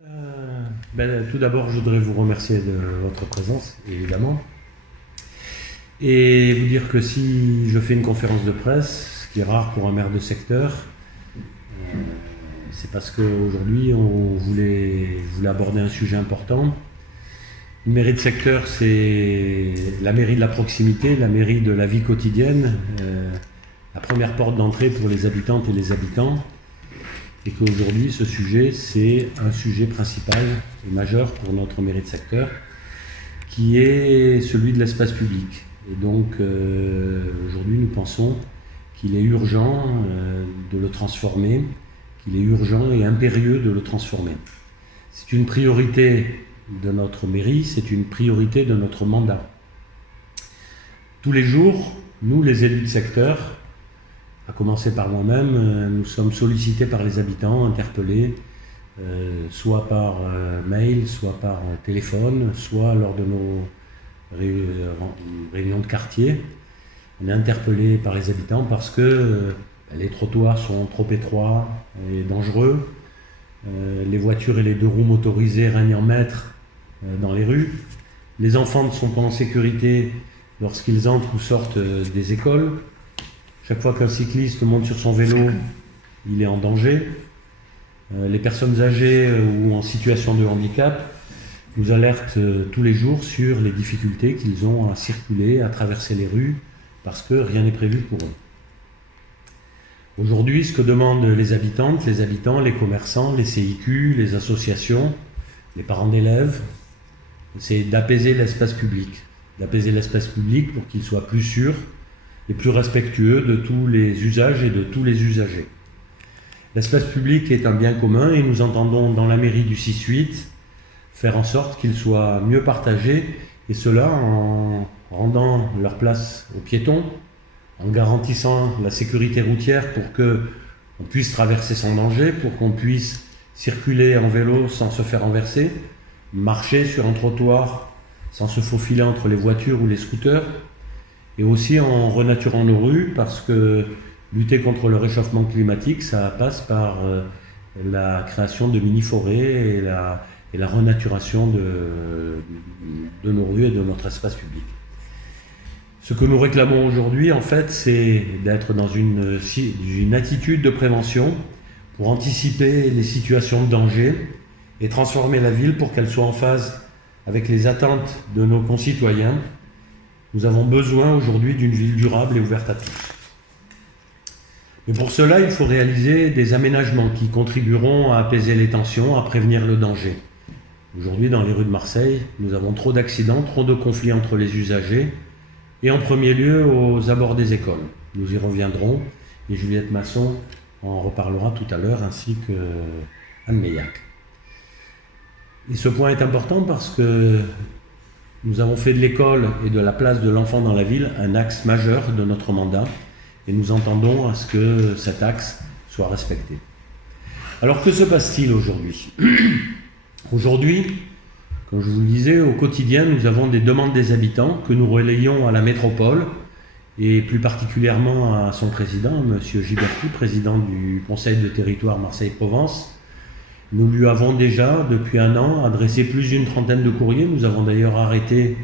Tout d'abord, je voudrais vous remercier de votre présence, évidemment, et vous dire que si je fais une conférence de presse, ce qui est rare pour un maire de secteur, c'est parce qu'aujourd'hui, on voulait aborder un sujet important. Une mairie de secteur, c'est la mairie de la proximité, la mairie de la vie quotidienne, la première porte d'entrée pour les habitantes et les habitants. Et qu'aujourd'hui, ce sujet, c'est un sujet principal et majeur pour notre mairie de secteur, qui est celui de l'espace public. Et donc, aujourd'hui, nous pensons qu'il est urgent de le transformer, qu'il est urgent et impérieux de le transformer. C'est une priorité de notre mairie, c'est une priorité de notre mandat. Tous les jours, nous, les élus de secteur, à commencer par moi-même, nous sommes sollicités par les habitants, interpellés, soit par mail, soit par téléphone, soit lors de nos réunions de quartier. On est interpellés par les habitants parce que les trottoirs sont trop étroits et dangereux, les voitures et les deux roues motorisées règnent en maître dans les rues, les enfants ne sont pas en sécurité lorsqu'ils entrent ou sortent des écoles. Chaque fois qu'un cycliste monte sur son vélo, il est en danger. Les personnes âgées ou en situation de handicap nous alertent tous les jours sur les difficultés qu'ils ont à circuler, à traverser les rues, parce que rien n'est prévu pour eux. Aujourd'hui, ce que demandent les habitantes, les habitants, les commerçants, les CIQ, les associations, les parents d'élèves, c'est d'apaiser l'espace public. D'apaiser l'espace public pour qu'il soit plus sûr et plus respectueux de tous les usages et de tous les usagers. L'espace public est un bien commun et nous entendons dans la mairie du 6-8 faire en sorte qu'il soit mieux partagé, et cela en rendant leur place aux piétons, en garantissant la sécurité routière pour qu'on puisse traverser sans danger, pour qu'on puisse circuler en vélo sans se faire renverser, marcher sur un trottoir sans se faufiler entre les voitures ou les scooters, et aussi en renaturant nos rues, parce que lutter contre le réchauffement climatique, ça passe par la création de mini-forêts et la renaturation de nos rues et de notre espace public. Ce que nous réclamons aujourd'hui, en fait, c'est d'être dans une attitude de prévention pour anticiper les situations de danger et transformer la ville pour qu'elle soit en phase avec les attentes de nos concitoyens. Nous avons besoin aujourd'hui d'une ville durable et ouverte à tous. Mais pour cela, il faut réaliser des aménagements qui contribueront à apaiser les tensions, à prévenir le danger. Aujourd'hui, dans les rues de Marseille, nous avons trop d'accidents, trop de conflits entre les usagers, et en premier lieu aux abords des écoles. Nous y reviendrons, et Juliette Masson en reparlera tout à l'heure, ainsi que Anne Meillac. Et ce point est important parce que nous avons fait de l'école et de la place de l'enfant dans la ville un axe majeur de notre mandat, et nous entendons à ce que cet axe soit respecté. Alors que se passe-t-il aujourd'hui ? Aujourd'hui, comme je vous le disais, au quotidien, nous avons des demandes des habitants que nous relayons à la métropole, et plus particulièrement à son président, M. Giberti, président du Conseil de territoire Marseille-Provence. Nous lui avons déjà, depuis un an, adressé plus d'une trentaine de courriers. Nous avons d'ailleurs arrêté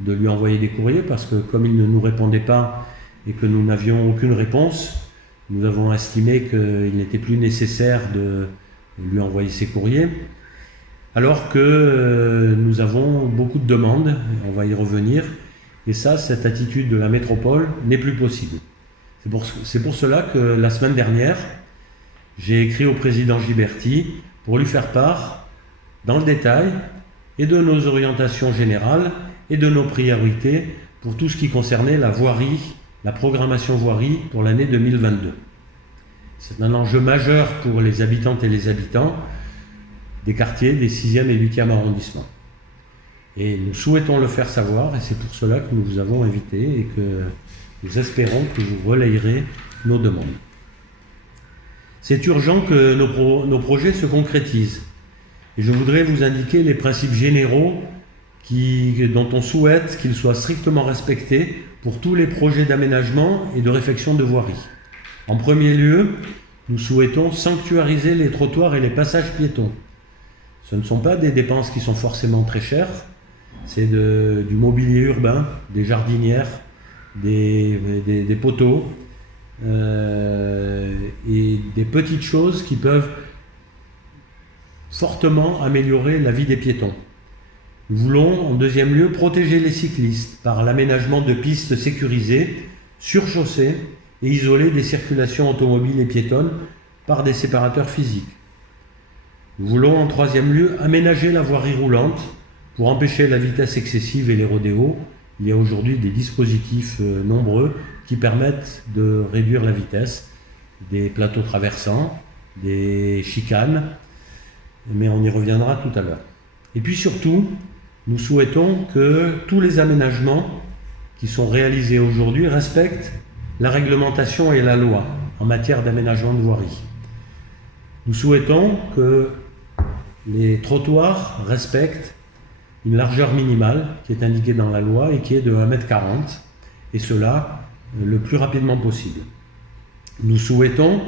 de lui envoyer des courriers parce que comme il ne nous répondait pas et que nous n'avions aucune réponse, nous avons estimé qu'il n'était plus nécessaire de lui envoyer ces courriers. Alors que nous avons beaucoup de demandes, on va y revenir, et ça, cette attitude de la métropole n'est plus possible. C'est pour cela que la semaine dernière, j'ai écrit au président Giberti pour lui faire part, dans le détail, et de nos orientations générales, et de nos priorités pour tout ce qui concernait la voirie, la programmation voirie pour l'année 2022. C'est un enjeu majeur pour les habitantes et les habitants des quartiers des 6e et 8e arrondissements. Et nous souhaitons le faire savoir, et c'est pour cela que nous vous avons invité et que nous espérons que vous relayerez nos demandes. C'est urgent que nos projets se concrétisent. Et je voudrais vous indiquer les principes généraux dont on souhaite qu'ils soient strictement respectés pour tous les projets d'aménagement et de réfection de voirie. En premier lieu, nous souhaitons sanctuariser les trottoirs et les passages piétons. Ce ne sont pas des dépenses qui sont forcément très chères, c'est du mobilier urbain, des jardinières, des poteaux, et des petites choses qui peuvent fortement améliorer la vie des piétons. Nous voulons en deuxième lieu protéger les cyclistes par l'aménagement de pistes sécurisées, surchaussées et isolées des circulations automobiles et piétonnes par des séparateurs physiques. Nous voulons en troisième lieu aménager la voirie roulante pour empêcher la vitesse excessive et les rodéos. Il y a aujourd'hui des dispositifs nombreux qui permettent de réduire la vitesse, des plateaux traversants, des chicanes, mais on y reviendra tout à l'heure. Et puis surtout, nous souhaitons que tous les aménagements qui sont réalisés aujourd'hui respectent la réglementation et la loi en matière d'aménagement de voirie. Nous souhaitons que les trottoirs respectent une largeur minimale qui est indiquée dans la loi et qui est de 1,40 m, et cela le plus rapidement possible. Nous souhaitons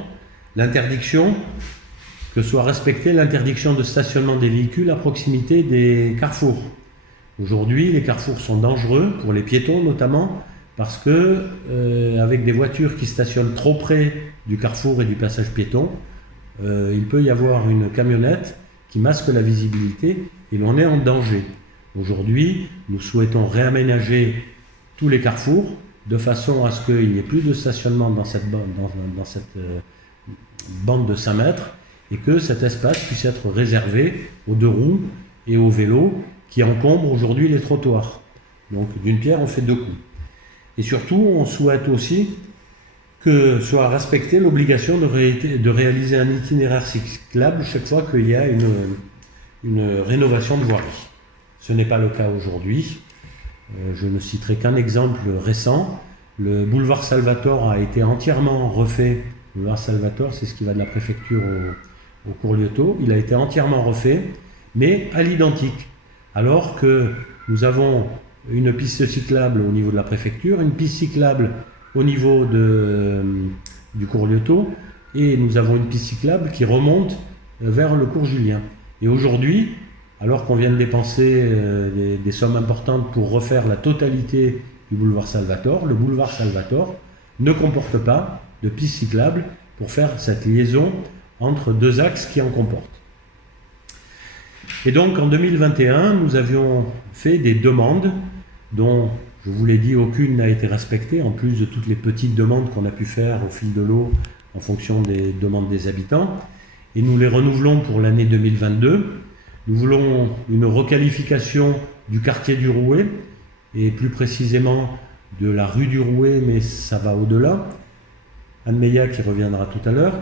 l'interdiction, que soit respectée l'interdiction de stationnement des véhicules à proximité des carrefours. Aujourd'hui, les carrefours sont dangereux pour les piétons notamment, parce que avec des voitures qui stationnent trop près du carrefour et du passage piéton, il peut y avoir une camionnette qui masque la visibilité et l'on est en danger. Aujourd'hui, nous souhaitons réaménager tous les carrefours de façon à ce qu'il n'y ait plus de stationnement dans cette bande de 5 mètres et que cet espace puisse être réservé aux deux roues et aux vélos qui encombrent aujourd'hui les trottoirs. Donc d'une pierre, on fait deux coups. Et surtout, on souhaite aussi que soit respectée l'obligation de réaliser un itinéraire cyclable chaque fois qu'il y a une rénovation de voirie. Ce n'est pas le cas aujourd'hui. Je ne citerai qu'un exemple récent. Le boulevard Salvatore a été entièrement refait. Le boulevard Salvatore, c'est ce qui va de la préfecture au cours Lieutot. Il a été entièrement refait, mais à l'identique. Alors que nous avons une piste cyclable au niveau de la préfecture, une piste cyclable au niveau du cours Lieutot, et nous avons une piste cyclable qui remonte vers le cours Julien. Et aujourd'hui, alors qu'on vient de dépenser des sommes importantes pour refaire la totalité du boulevard Salvatore, le boulevard Salvatore ne comporte pas de piste cyclable pour faire cette liaison entre deux axes qui en comportent. Et donc en 2021, nous avions fait des demandes dont, je vous l'ai dit, aucune n'a été respectée, en plus de toutes les petites demandes qu'on a pu faire au fil de l'eau en fonction des demandes des habitants. Et nous les renouvelons pour l'année 2022. Nous voulons une requalification du quartier du Rouet, et plus précisément de la rue du Rouet, mais ça va au-delà. Anne Meillat qui reviendra tout à l'heure.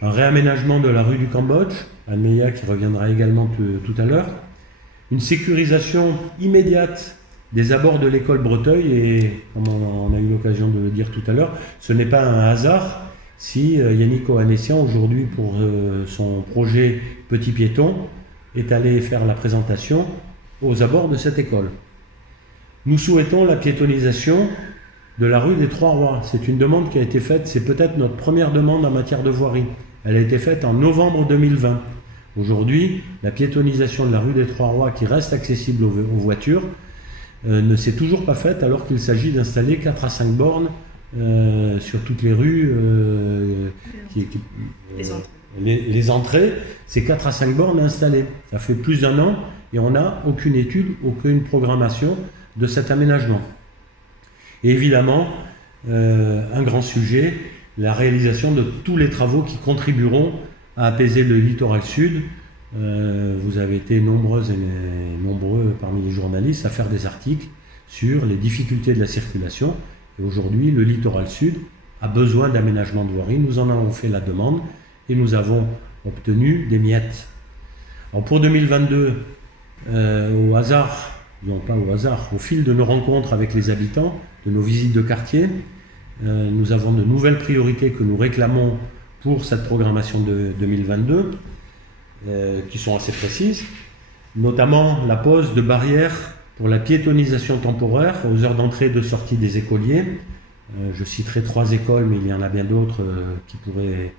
Un réaménagement de la rue du Cambodge, Anne Meillat qui reviendra également tout à l'heure. Une sécurisation immédiate des abords de l'école Breteuil, et comme on a eu l'occasion de le dire tout à l'heure, ce n'est pas un hasard si Yannick Ohanessian, aujourd'hui pour son projet Petit Piéton, est allé faire la présentation aux abords de cette école. Nous souhaitons la piétonisation de la rue des Trois-Rois. C'est une demande qui a été faite, c'est peut-être notre première demande en matière de voirie. Elle a été faite en novembre 2020. Aujourd'hui, la piétonisation de la rue des Trois-Rois, qui reste accessible aux voitures, ne s'est toujours pas faite, alors qu'il s'agit d'installer 4 à 5 bornes sur toutes les rues. Les entrées, c'est 4 à 5 bornes installées. Ça fait plus d'1 an et on n'a aucune étude, aucune programmation de cet aménagement. Et évidemment, un grand sujet, la réalisation de tous les travaux qui contribueront à apaiser le littoral sud. Vous avez été nombreuses et nombreux parmi les journalistes à faire des articles sur les difficultés de la circulation. Et aujourd'hui, le littoral sud a besoin d'aménagement de voirie. Nous en avons fait la demande et nous avons obtenu des miettes. Alors pour 2022, au hasard, non pas au hasard, au fil de nos rencontres avec les habitants, de nos visites de quartier, nous avons de nouvelles priorités que nous réclamons pour cette programmation de 2022, qui sont assez précises, notamment la pose de barrières pour la piétonisation temporaire aux heures d'entrée et de sortie des écoliers. Je citerai 3 écoles, mais il y en a bien d'autres qui pourraient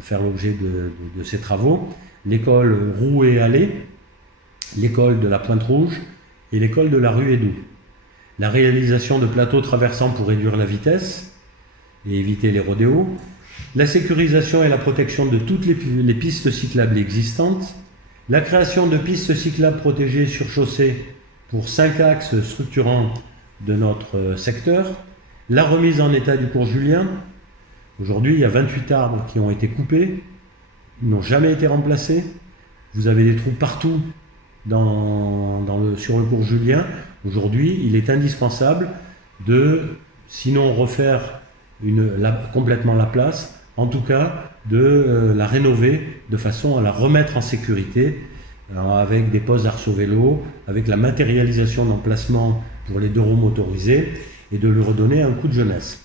faire l'objet de ces travaux, l'école Rouet-Allée, l'école de la Pointe-Rouge et l'école de la rue Edoux. La réalisation de plateaux traversants pour réduire la vitesse et éviter les rodéos, la sécurisation et la protection de toutes les pistes cyclables existantes, la création de pistes cyclables protégées sur chaussée pour 5 axes structurants de notre secteur, la remise en état du cours Julien. Aujourd'hui, il y a 28 arbres qui ont été coupés, ils n'ont jamais été remplacés. Vous avez des trous partout sur le cours Julien. Aujourd'hui, il est indispensable de, sinon refaire complètement la place, en tout cas de la rénover de façon à la remettre en sécurité, avec des postes d'arceau-vélo, avec la matérialisation d'emplacements pour les 2 roues motorisées, et de lui redonner un coup de jeunesse.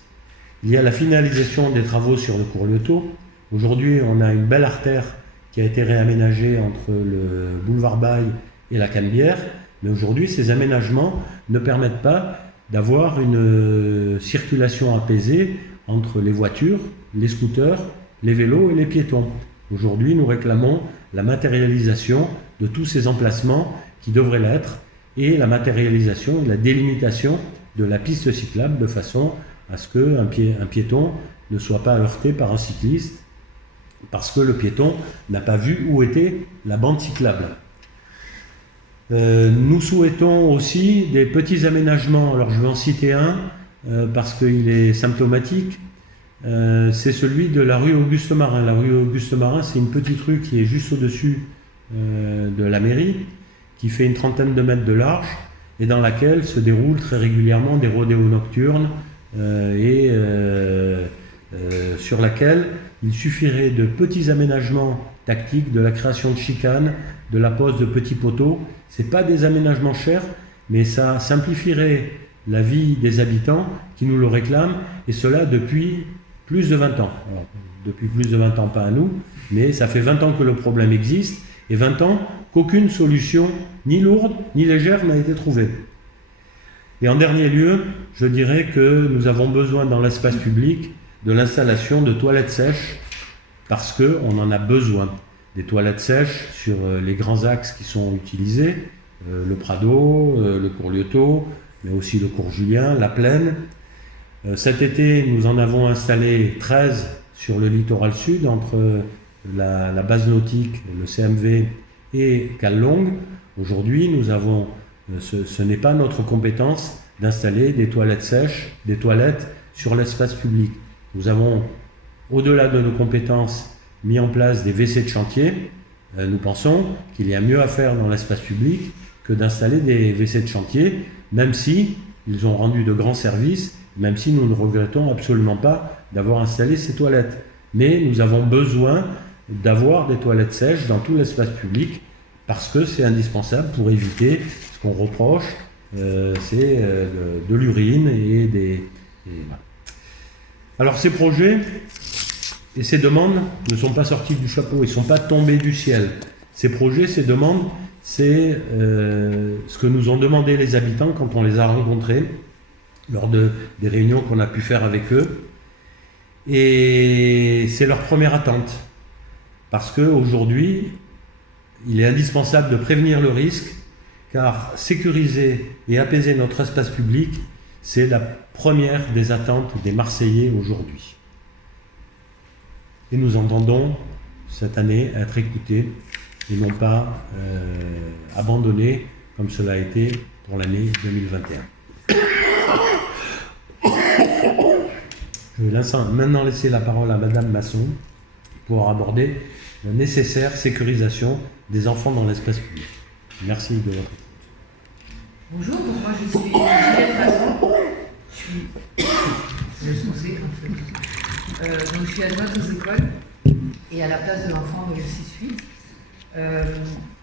Il y a la finalisation des travaux sur le cours Liotto. Aujourd'hui, on a une belle artère qui a été réaménagée entre le boulevard Baille et la Canebière, mais aujourd'hui, ces aménagements ne permettent pas d'avoir une circulation apaisée entre les voitures, les scooters, les vélos et les piétons. Aujourd'hui, nous réclamons la matérialisation de tous ces emplacements qui devraient l'être, et la matérialisation et la délimitation de la piste cyclable de façon à ce qu'un piéton ne soit pas heurté par un cycliste parce que le piéton n'a pas vu où était la bande cyclable. Nous souhaitons aussi des petits aménagements. Alors je vais en citer un parce qu'il est symptomatique. C'est celui de la rue Auguste Marin. La rue Auguste Marin, c'est une petite rue qui est juste au-dessus de la mairie, qui fait une trentaine de mètres de large et dans laquelle se déroulent très régulièrement des rodéos nocturnes sur laquelle il suffirait de petits aménagements tactiques, de la création de chicanes, de la pose de petits poteaux. Ce n'est pas des aménagements chers, mais ça simplifierait la vie des habitants qui nous le réclament, et cela depuis plus de 20 ans. Alors, depuis plus de 20 ans, pas à nous, mais ça fait 20 ans que le problème existe, et 20 ans qu'aucune solution, ni lourde, ni légère, n'a été trouvée. Et en dernier lieu, je dirais que nous avons besoin dans l'espace public de l'installation de toilettes sèches, parce qu'on en a besoin. Des toilettes sèches sur les grands axes qui sont utilisés, le Prado, le cours Liotto, mais aussi le cours Julien, la Plaine. Cet été, nous en avons installé 13 sur le littoral sud, entre la base nautique, le CMV et Callongue. Aujourd'hui, nous avons, ce n'est pas notre compétence d'installer des toilettes sèches, des toilettes sur l'espace public. Nous avons, au-delà de nos compétences, mis en place des WC de chantier. Nous pensons qu'il y a mieux à faire dans l'espace public que d'installer des WC de chantier, même si ils ont rendu de grands services, même si nous ne regrettons absolument pas d'avoir installé ces toilettes. Mais nous avons besoin d'avoir des toilettes sèches dans tout l'espace public, parce que c'est indispensable pour éviter ce qu'on reproche, c'est de l'urine voilà. Alors ces projets et ces demandes ne sont pas sortis du chapeau, ils ne sont pas tombés du ciel. Ces projets, ces demandes, c'est ce que nous ont demandé les habitants quand on les a rencontrés lors des réunions qu'on a pu faire avec eux. Et c'est leur première attente. Parce qu'aujourd'hui, il est indispensable de prévenir le risque, car sécuriser et apaiser notre espace public, c'est la première des attentes des Marseillais aujourd'hui. Et nous entendons cette année être écoutés et non pas abandonnés comme cela a été pour l'année 2021. Je vais maintenant laisser la parole à Madame Masson pour aborder la nécessaire sécurisation des enfants dans l'espace public. Merci de votre écoute. Bonjour, donc moi je suis Juliette Masson. Je suis adjointe aux écoles et à la place de l'enfant de 6-8.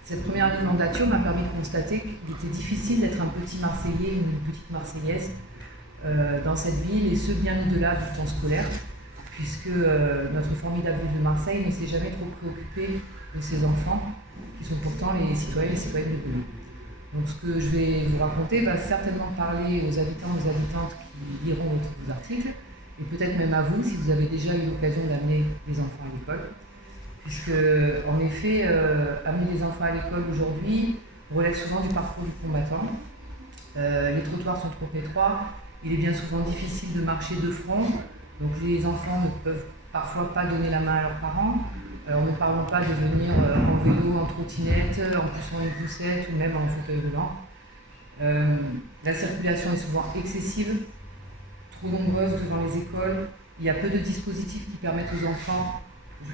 Cette première année de mandature m'a permis de constater qu'il était difficile d'être un petit Marseillais, une petite Marseillaise dans cette ville, et ce bien au-delà du temps scolaire, puisque notre formidable ville de Marseille ne s'est jamais trop préoccupée de ses enfants, qui sont pourtant les citoyens et les citoyennes de demain. Donc ce que je vais vous raconter va certainement parler aux habitants et aux habitantes qui liront vos articles, et peut-être même à vous, si vous avez déjà eu l'occasion d'amener les enfants à l'école. puisque, en effet, amener les enfants à l'école aujourd'hui relève souvent du parcours du combattant. Les trottoirs sont trop étroits, il est bien souvent difficile de marcher de front, donc les enfants ne peuvent parfois pas donner la main à leurs parents. Alors ne parlons pas de venir en vélo, en trottinette, en poussant une poussette ou même en fauteuil roulant. La circulation est souvent excessive, trop nombreuse devant les écoles. Il y a peu de dispositifs qui permettent aux enfants, de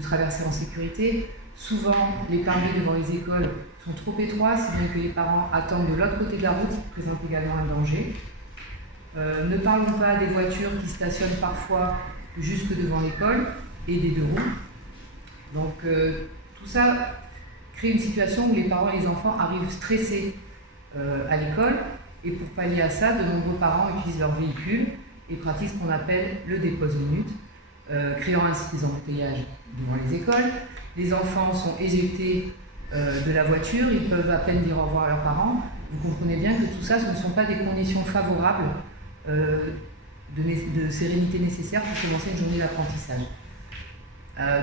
traverser en sécurité. Souvent, les parvis devant les écoles sont trop étroits, si bien que les parents attendent de l'autre côté de la route, ce qui présente également un danger. Ne parlons pas des voitures qui stationnent parfois jusque devant l'école et des deux roues. Donc tout ça crée une situation où les parents et les enfants arrivent stressés à l'école, et pour pallier à ça, de nombreux parents utilisent leur véhicule et pratiquent ce qu'on appelle le dépose-minute, créant ainsi des embouteillages devant les écoles. Les enfants sont éjectés de la voiture, ils peuvent à peine dire au revoir à leurs parents. Vous comprenez bien que tout ça, ce ne sont pas des conditions favorables de sérénité nécessaire pour commencer une journée d'apprentissage.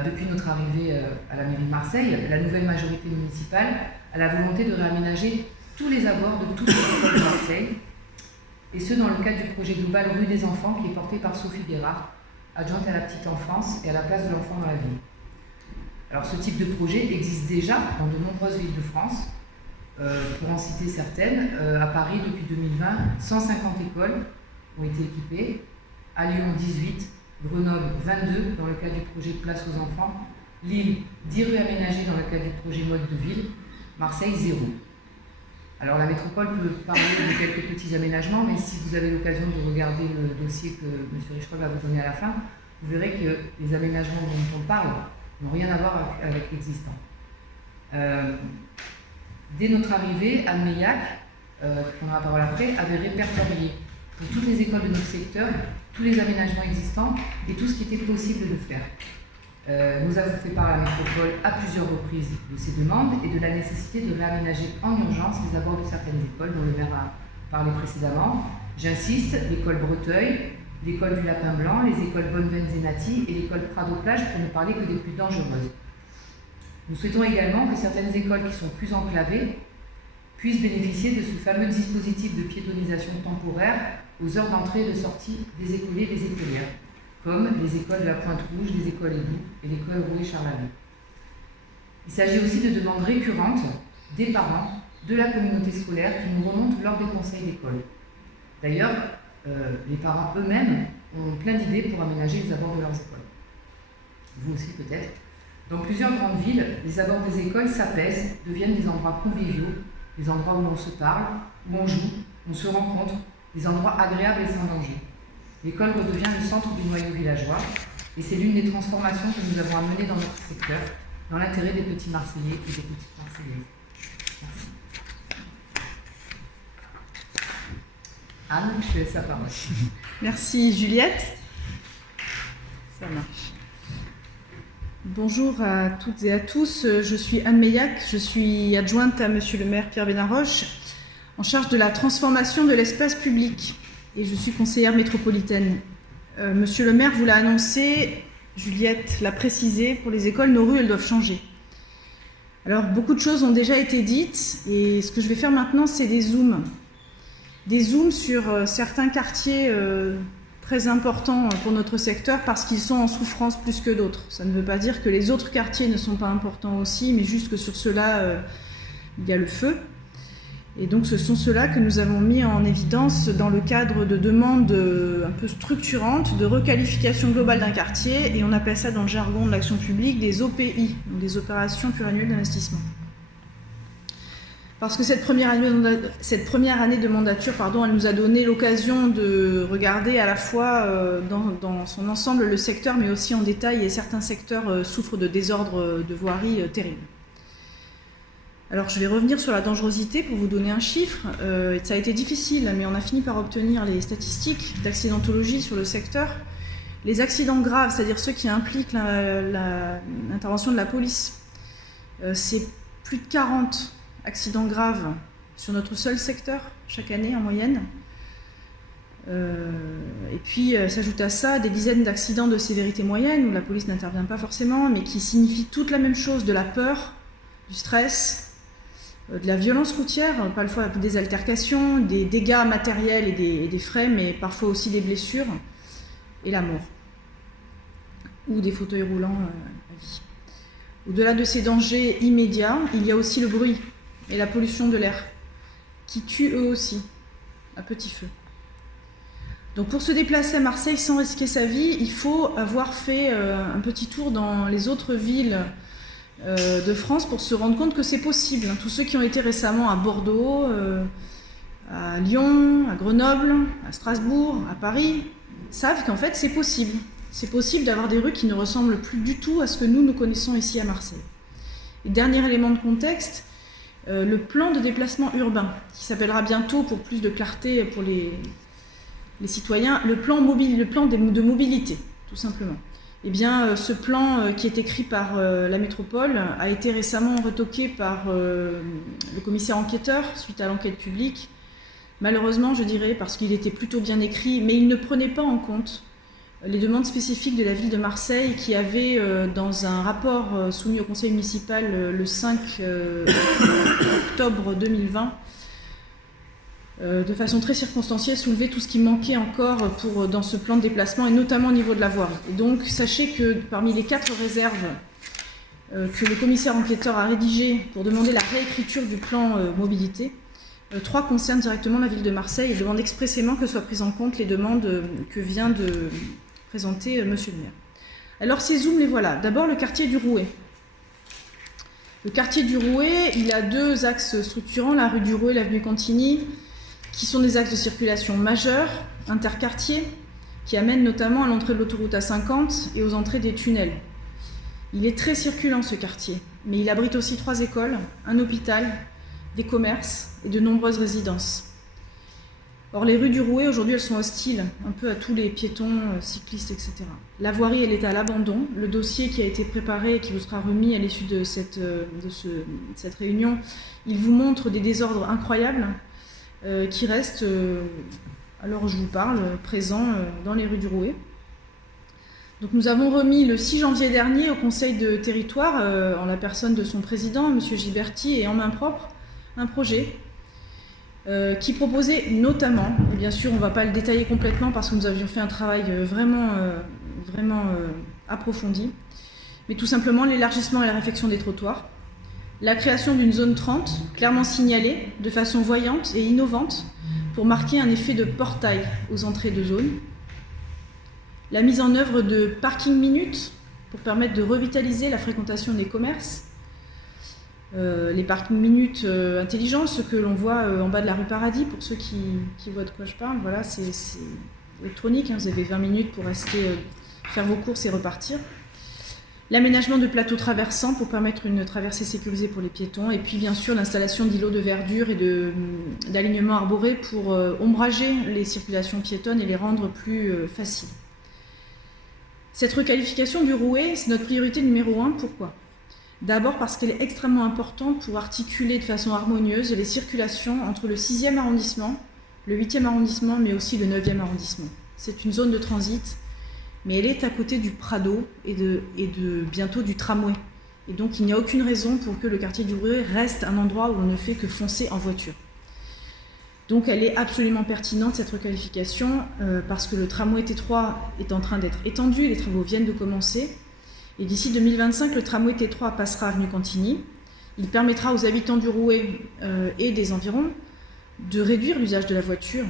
Depuis notre arrivée à la mairie de Marseille, la nouvelle majorité municipale a la volonté de réaménager tous les abords de toutes les écoles de Marseille, et ce dans le cadre du projet global Rue des Enfants qui est porté par Sophie Guérard, adjointe à la petite enfance et à la place de l'enfant dans la ville. Alors ce type de projet existe déjà dans de nombreuses villes de France. Pour en citer certaines, à Paris depuis 2020, 150 écoles ont été équipées, à Lyon 18, Grenoble 22 dans le cadre du projet Place aux enfants, Lille 10 rues aménagées dans le cadre du projet Mode de ville, Marseille 0. Alors la métropole peut parler de quelques petits aménagements, mais si vous avez l'occasion de regarder le dossier que M. Richerol va vous donner à la fin, vous verrez que les aménagements dont on parle n'ont rien à voir avec l'existant. Dès notre arrivée, Anne Meillac, qui prendra la parole après, avait répertorié pour toutes les écoles de notre secteur tous les aménagements existants et tout ce qui était possible de faire. Nous avons fait part à la métropole à plusieurs reprises de ces demandes et de la nécessité de réaménager en urgence les abords de certaines écoles dont le maire a parlé précédemment. J'insiste, l'école Breteuil, l'école du Lapin Blanc, les écoles Bonneveine-Zenati et l'école Prado-Plage pour ne parler que des plus dangereuses. Nous souhaitons également que certaines écoles qui sont plus enclavées puissent bénéficier de ce fameux dispositif de piétonisation temporaire aux heures d'entrée et de sortie des écoliers et des écolières, comme les écoles de la Pointe-Rouge, les écoles Édou et l'école Rouet-Charlaville. Il s'agit aussi de demandes récurrentes des parents, de la communauté scolaire qui nous remontent lors des conseils d'école. D'ailleurs, les parents eux-mêmes ont plein d'idées pour aménager les abords de leurs écoles. Vous aussi peut-être. Dans plusieurs grandes villes, les abords des écoles s'apaisent, deviennent des endroits conviviaux, des endroits où on se parle, où on joue, où on se rencontre, des endroits agréables et sans danger. L'école redevient le centre du noyau villageois, et c'est l'une des transformations que nous avons amenées dans notre secteur, dans l'intérêt des petits Marseillais et des petites Marseillaises. Merci. Anne, je te laisse la parole. Merci Juliette. Ça marche. Bonjour à toutes et à tous, je suis Anne Meillac, je suis adjointe à Monsieur le maire Pierre Benaroche, en charge de la transformation de l'espace public, et je suis conseillère métropolitaine. Monsieur le maire vous l'a annoncé, Juliette l'a précisé, pour les écoles, nos rues, elles doivent changer. Alors, beaucoup de choses ont déjà été dites, et ce que je vais faire maintenant, c'est des zooms. Des zooms sur certains quartiers très importants pour notre secteur parce qu'ils sont en souffrance plus que d'autres. Ça ne veut pas dire que les autres quartiers ne sont pas importants aussi, mais juste que sur ceux-là, il y a le feu. Et donc ce sont ceux-là que nous avons mis en évidence dans le cadre de demandes un peu structurantes de requalification globale d'un quartier, et on appelle ça dans le jargon de l'action publique des OPI, donc des opérations pluriannuelles d'investissement. Parce que cette première année de mandature, elle nous a donné l'occasion de regarder à la fois dans son ensemble le secteur, mais aussi en détail, et certains secteurs souffrent de désordres de voirie terribles. Alors je vais revenir sur la dangerosité pour vous donner un chiffre. Ça a été difficile, mais on a fini par obtenir les statistiques d'accidentologie sur le secteur. Les accidents graves, c'est-à-dire ceux qui impliquent l'intervention de la police, c'est plus de 40 accidents graves sur notre seul secteur chaque année en moyenne. Et puis s'ajoute à ça des dizaines d'accidents de sévérité moyenne où la police n'intervient pas forcément, mais qui signifient toute la même chose, de la peur, du stress, de la violence routière, parfois des altercations, des dégâts matériels et des frais, mais parfois aussi des blessures et la mort, ou des fauteuils roulants à vie. Au-delà de ces dangers immédiats, il y a aussi le bruit et la pollution de l'air, qui tuent eux aussi, à petit feu. Donc pour se déplacer à Marseille sans risquer sa vie, il faut avoir fait un petit tour dans les autres villes de France pour se rendre compte que c'est possible. Tous ceux qui ont été récemment à Bordeaux, à Lyon, à Grenoble, à Strasbourg, à Paris, savent qu'en fait c'est possible. C'est possible d'avoir des rues qui ne ressemblent plus du tout à ce que nous connaissons ici à Marseille. Et dernier élément de contexte, le plan de déplacement urbain, qui s'appellera bientôt, pour plus de clarté pour les citoyens, le plan de mobilité, tout simplement. Eh bien, ce plan qui est écrit par la métropole a été récemment retoqué par le commissaire enquêteur suite à l'enquête publique. Malheureusement, je dirais, parce qu'il était plutôt bien écrit, mais il ne prenait pas en compte les demandes spécifiques de la ville de Marseille qui avait, dans un rapport soumis au conseil municipal le 5 octobre 2020, de façon très circonstanciée, soulevé tout ce qui manquait encore dans ce plan de déplacement, et notamment au niveau de la voirie. Et donc, sachez que parmi les 4 réserves que le commissaire enquêteur a rédigées pour demander la réécriture du plan mobilité, 3 concernent directement la ville de Marseille et demandent expressément que soient prises en compte les demandes que vient de présenter Monsieur le maire. Alors ces zooms, les voilà. D'abord le quartier du Rouet. Le quartier du Rouet, il a 2 axes structurants, la rue du Rouet et l'avenue Cantigny, qui sont des axes de circulation majeurs, interquartiers, qui amènent notamment à l'entrée de l'autoroute A50 et aux entrées des tunnels. Il est très circulant ce quartier, mais il abrite aussi 3 écoles, un hôpital, des commerces et de nombreuses résidences. Or, les rues du Rouet, aujourd'hui, elles sont hostiles un peu à tous les piétons, cyclistes, etc. La voirie, elle est à l'abandon. Le dossier qui a été préparé et qui vous sera remis à l'issue de cette réunion, il vous montre des désordres incroyables qui restent, alors je vous parle, présents dans les rues du Rouet. Donc nous avons remis le 6 janvier dernier au Conseil de territoire, en la personne de son président, M. Giberti, et en main propre, un projet qui proposait notamment, et bien sûr on ne va pas le détailler complètement parce que nous avions fait un travail vraiment approfondi, mais tout simplement l'élargissement et la réfection des trottoirs, la création d'une zone 30 clairement signalée de façon voyante et innovante pour marquer un effet de portail aux entrées de zone, la mise en œuvre de parking minutes pour permettre de revitaliser la fréquentation des commerces, les parking minutes intelligents, ce que l'on voit en bas de la rue Paradis, pour ceux qui voient de quoi je parle. Voilà, c'est électronique, hein, vous avez 20 minutes pour rester, faire vos courses et repartir. L'aménagement de plateaux traversants pour permettre une traversée sécurisée pour les piétons, et puis bien sûr l'installation d'îlots de verdure et d'alignements arborés pour ombrager les circulations piétonnes et les rendre plus faciles. Cette requalification du Rouet, c'est notre priorité numéro 1. Pourquoi ? D'abord parce qu'elle est extrêmement importante pour articuler de façon harmonieuse les circulations entre le 6e arrondissement, le 8e arrondissement, mais aussi le 9e arrondissement. C'est une zone de transit, mais elle est à côté du Prado et bientôt du tramway. Et donc il n'y a aucune raison pour que le quartier du Rouet reste un endroit où on ne fait que foncer en voiture. Donc elle est absolument pertinente, cette requalification, parce que le tramway T3 est en train d'être étendu, les travaux viennent de commencer. Et d'ici 2025, le tramway T3 passera avenue Cantigny. Il permettra aux habitants du Rouet et des environs de réduire l'usage de la voiture.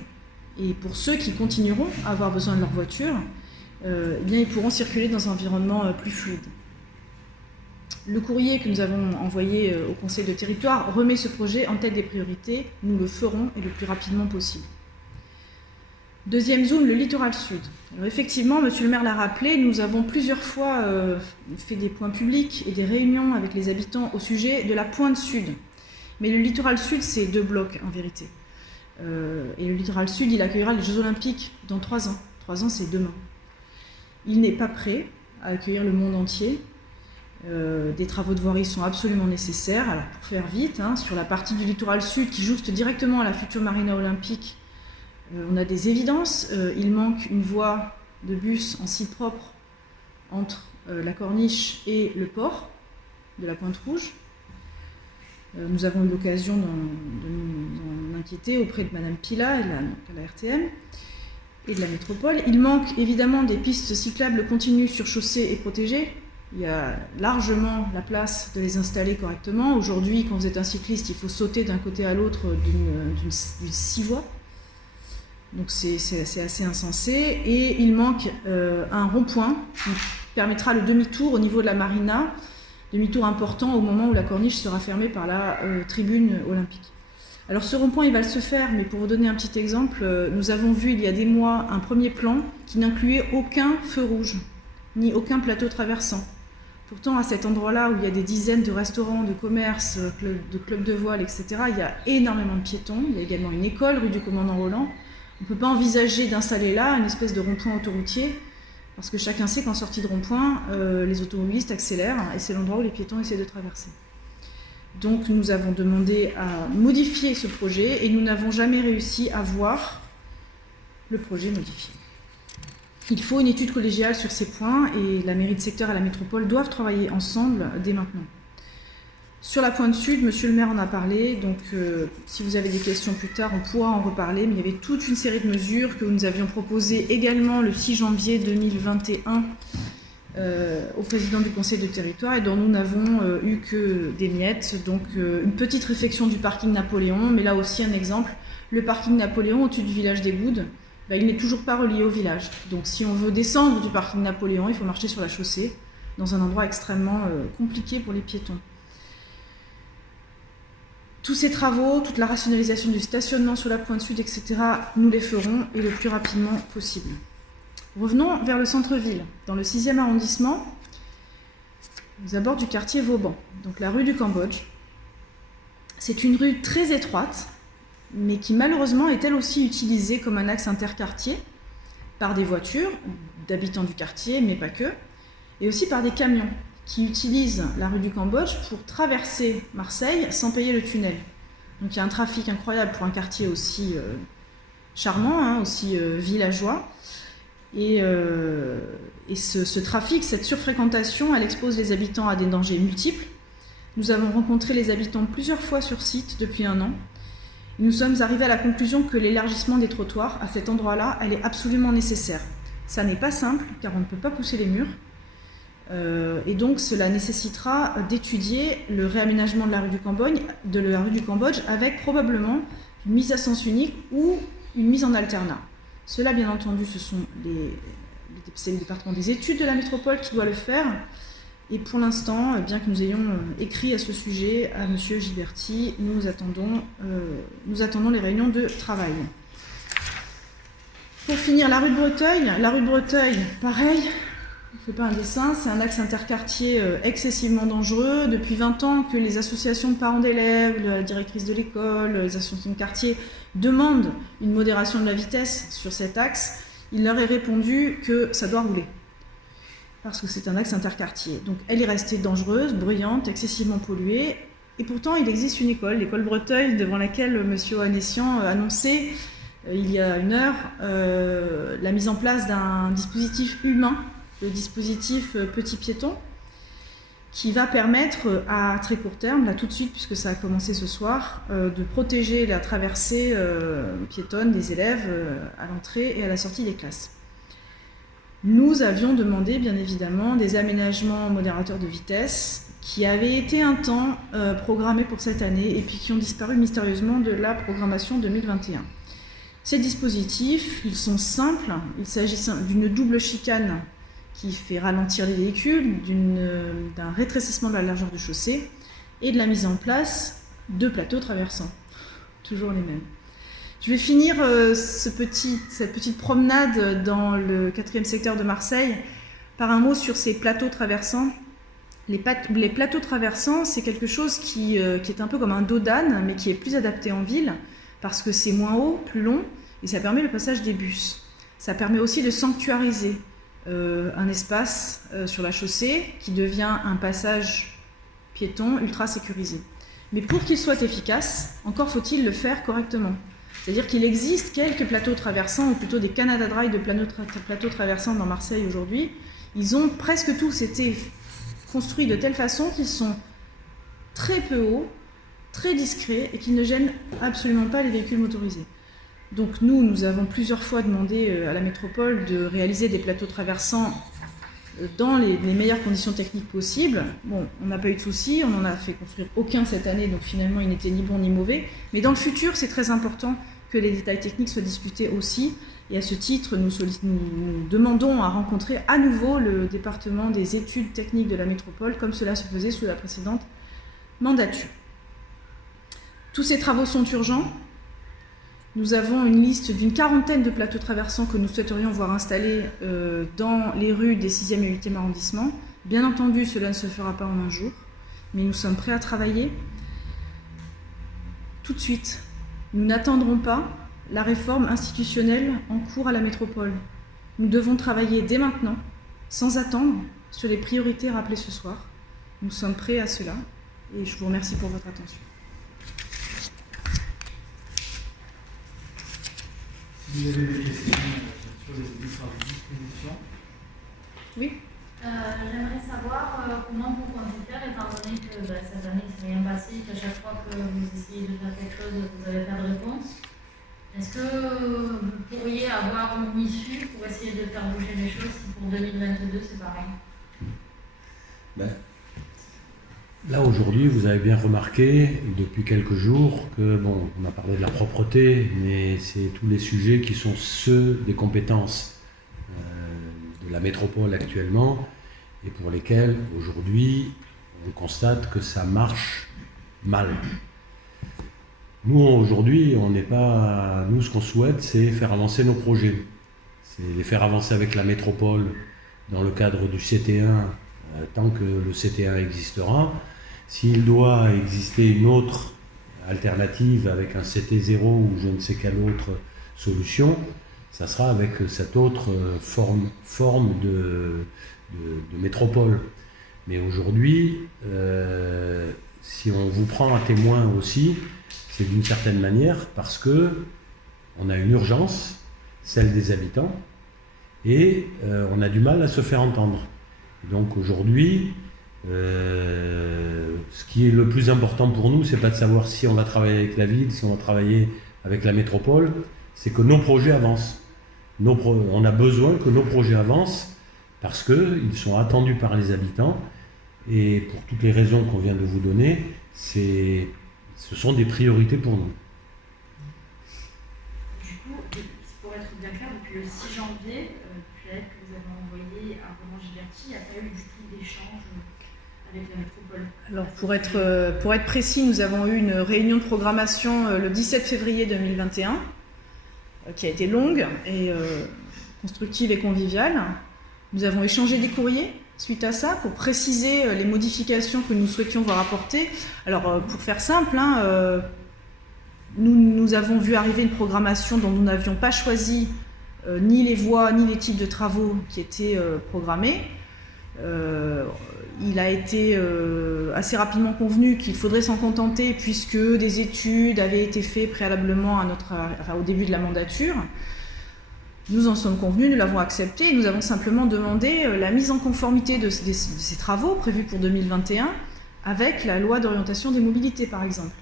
Et pour ceux qui continueront à avoir besoin de leur voiture, eh bien, ils pourront circuler dans un environnement plus fluide. Le courrier que nous avons envoyé au Conseil de territoire remet ce projet en tête des priorités. Nous le ferons et le plus rapidement possible. Deuxième zone, le littoral sud. Alors effectivement, Monsieur le maire l'a rappelé, nous avons plusieurs fois fait des points publics et des réunions avec les habitants au sujet de la pointe sud. Mais le littoral sud, c'est 2 blocs en vérité. Et le littoral sud, il accueillera les Jeux Olympiques dans 3 ans. 3 ans, c'est demain. Il n'est pas prêt à accueillir le monde entier. Des travaux de voirie sont absolument nécessaires. Alors pour faire vite, sur la partie du littoral sud qui jouxte directement à la future marina olympique, On a des évidences, il manque une voie de bus en site propre entre la Corniche et le port de la Pointe-Rouge. Nous avons eu l'occasion de nous en inquiéter auprès de Madame Pila et à la RTM et de la métropole. Il manque évidemment des pistes cyclables continues sur chaussée et protégées. Il y a largement la place de les installer correctement. Aujourd'hui, quand vous êtes un cycliste, il faut sauter d'un côté à l'autre d'une 6 voies. Donc c'est assez insensé. Et il manque un rond-point qui permettra le demi-tour au niveau de la marina, demi-tour important au moment où la corniche sera fermée par la tribune olympique. Alors ce rond-point, il va se faire, mais pour vous donner un petit exemple, nous avons vu il y a des mois un premier plan qui n'incluait aucun feu rouge, ni aucun plateau traversant. Pourtant, à cet endroit-là où il y a des dizaines de restaurants, de commerces, de clubs de voile, etc., il y a énormément de piétons. Il y a également une école, rue du Commandant Roland. On ne peut pas envisager d'installer là une espèce de rond-point autoroutier, parce que chacun sait qu'en sortie de rond-point, les automobilistes accélèrent, et c'est l'endroit où les piétons essaient de traverser. Donc nous avons demandé à modifier ce projet, et nous n'avons jamais réussi à voir le projet modifié. Il faut une étude collégiale sur ces points et la mairie de secteur et la métropole doivent travailler ensemble dès maintenant. Sur la pointe sud, monsieur le maire en a parlé, donc si vous avez des questions plus tard, on pourra en reparler, mais il y avait toute une série de mesures que nous avions proposées également le 6 janvier 2021 au président du conseil de territoire et dont nous n'avons eu que des miettes. Donc une petite réflexion du parking Napoléon, mais là aussi un exemple, le parking Napoléon au-dessus du village des Goudes, il n'est toujours pas relié au village. Donc si on veut descendre du parking Napoléon, il faut marcher sur la chaussée, dans un endroit extrêmement compliqué pour les piétons. Tous ces travaux, toute la rationalisation du stationnement sur la pointe sud, etc., nous les ferons et le plus rapidement possible. Revenons vers le centre-ville. Dans le 6e arrondissement, aux abords du quartier Vauban, donc la rue du Cambodge. C'est une rue très étroite, mais qui malheureusement est elle aussi utilisée comme un axe interquartier par des voitures, d'habitants du quartier, mais pas que, et aussi par des camions qui utilisent la rue du Cambodge pour traverser Marseille sans payer le tunnel. Donc il y a un trafic incroyable pour un quartier aussi charmant, aussi villageois. Et ce trafic, cette surfréquentation, elle expose les habitants à des dangers multiples. Nous avons rencontré les habitants plusieurs fois sur site depuis 1 an. Nous sommes arrivés à la conclusion que l'élargissement des trottoirs à cet endroit-là, elle est absolument nécessaire. Ça n'est pas simple, car on ne peut pas pousser les murs. Et donc cela nécessitera d'étudier le réaménagement de la rue du Cambodge avec probablement une mise à sens unique ou une mise en alternat. Cela, bien entendu, c'est le département des études de la métropole qui doit le faire. Et pour l'instant, bien que nous ayons écrit à ce sujet à M. Giberti, nous attendons les réunions de travail. Pour finir, la rue de Breteuil. La rue de Breteuil, pareil, je ne fais pas un dessin, c'est un axe interquartier excessivement dangereux. Depuis 20 ans que les associations de parents d'élèves, la directrice de l'école, les associations de quartier demandent une modération de la vitesse sur cet axe. Il leur est répondu que ça doit rouler, parce que c'est un axe interquartier. Donc elle est restée dangereuse, bruyante, excessivement polluée. Et pourtant, il existe une école, l'école Breteuil, devant laquelle M. Ohanessian annonçait, il y a 1 heure, la mise en place d'un dispositif humain, le dispositif Petit Piéton, qui va permettre à très court terme, là tout de suite, puisque ça a commencé ce soir, de protéger la traversée piétonne des élèves à l'entrée et à la sortie des classes. Nous avions demandé, bien évidemment, des aménagements modérateurs de vitesse qui avaient été un temps programmés pour cette année et puis qui ont disparu mystérieusement de la programmation 2021. Ces dispositifs, ils sont simples. Il s'agit d'une double chicane qui fait ralentir les véhicules, d'un rétrécissement de la largeur de chaussée et de la mise en place de plateaux traversants. Toujours les mêmes. Je vais finir cette petite promenade dans le 4e secteur de Marseille par un mot sur ces plateaux traversants. Les plateaux traversants, c'est quelque chose qui est un peu comme un dos d'âne, mais qui est plus adapté en ville, parce que c'est moins haut, plus long, et ça permet le passage des bus. Ça permet aussi de sanctuariser un espace sur la chaussée qui devient un passage piéton ultra sécurisé. Mais pour qu'il soit efficace, encore faut-il le faire correctement. C'est-à-dire qu'il existe quelques plateaux traversants, ou plutôt des Canada Dry de plateaux traversants dans Marseille aujourd'hui. Ils ont presque tous été construits de telle façon qu'ils sont très peu hauts, très discrets et qui ne gênent absolument pas les véhicules motorisés. Donc nous avons plusieurs fois demandé à la métropole de réaliser des plateaux traversants dans les meilleures conditions techniques possibles. Bon, on n'a pas eu de soucis, on n'en a fait construire aucun cette année, donc finalement il n'était ni bon ni mauvais. Mais dans le futur, c'est très important que les détails techniques soient discutés aussi. Et à ce titre, nous demandons à rencontrer à nouveau le département des études techniques de la métropole, comme cela se faisait sous la précédente mandature. Tous ces travaux sont urgents. Nous avons une liste d'une quarantaine de plateaux traversants que nous souhaiterions voir installés dans les rues des 6e et 8e arrondissements. Bien entendu, cela ne se fera pas en un jour, mais nous sommes prêts à travailler tout de suite. Nous n'attendrons pas la réforme institutionnelle en cours à la métropole. Nous devons travailler dès maintenant, sans attendre, sur les priorités rappelées ce soir. Nous sommes prêts à cela et je vous remercie pour votre attention. Vous avez des questions sur les différentes dispositions? Oui. J'aimerais savoir comment vous comptez faire, étant donné que cette année il ne s'est rien passé, qu'à chaque fois que vous essayez de faire quelque chose, vous n'avez pas de réponse. Est-ce que vous pourriez avoir une issue pour essayer de faire bouger les choses si pour 2022 c'est pareil? Là aujourd'hui, vous avez bien remarqué depuis quelques jours que, bon, on a parlé de la propreté, mais c'est tous les sujets qui sont ceux des compétences de la métropole actuellement et pour lesquels aujourd'hui on constate que ça marche mal. Nous aujourd'hui, on n'est pas. Nous, ce qu'on souhaite, c'est faire avancer nos projets. C'est les faire avancer avec la métropole dans le cadre du CT1 tant que le CT1 existera. S'il doit exister une autre alternative avec un CT0 ou je ne sais quelle autre solution, ça sera avec cette autre forme de métropole. Mais aujourd'hui, si on vous prend à témoin aussi, c'est d'une certaine manière parce que on a une urgence, celle des habitants, et on a du mal à se faire entendre. Donc aujourd'hui, ce qui est le plus important pour nous, c'est pas de savoir si on va travailler avec la ville, si on va travailler avec la métropole, c'est que nos projets avancent. On a besoin que nos projets avancent parce qu'ils sont attendus par les habitants et pour toutes les raisons qu'on vient de vous donner, ce sont des priorités pour nous. Du coup, pour être bien clair, depuis le 6 janvier, depuis la lettre que vous avez envoyée à Roland Giberti, il n'y a pas eu du tout d'échange avec la métropole. Alors pour être précis, nous avons eu une réunion de programmation le 17 février 2021 qui a été longue et constructive et conviviale. Nous avons échangé des courriers suite à ça pour préciser les modifications que nous souhaitions voir apportées. Alors pour faire simple, nous avons vu arriver une programmation dont nous n'avions pas choisi ni les voies ni les types de travaux qui étaient programmés. Il a été assez rapidement convenu qu'il faudrait s'en contenter puisque des études avaient été faites préalablement au début de la mandature. Nous en sommes convenus, nous l'avons accepté et nous avons simplement demandé la mise en conformité de ces travaux prévus pour 2021 avec la loi d'orientation des mobilités par exemple,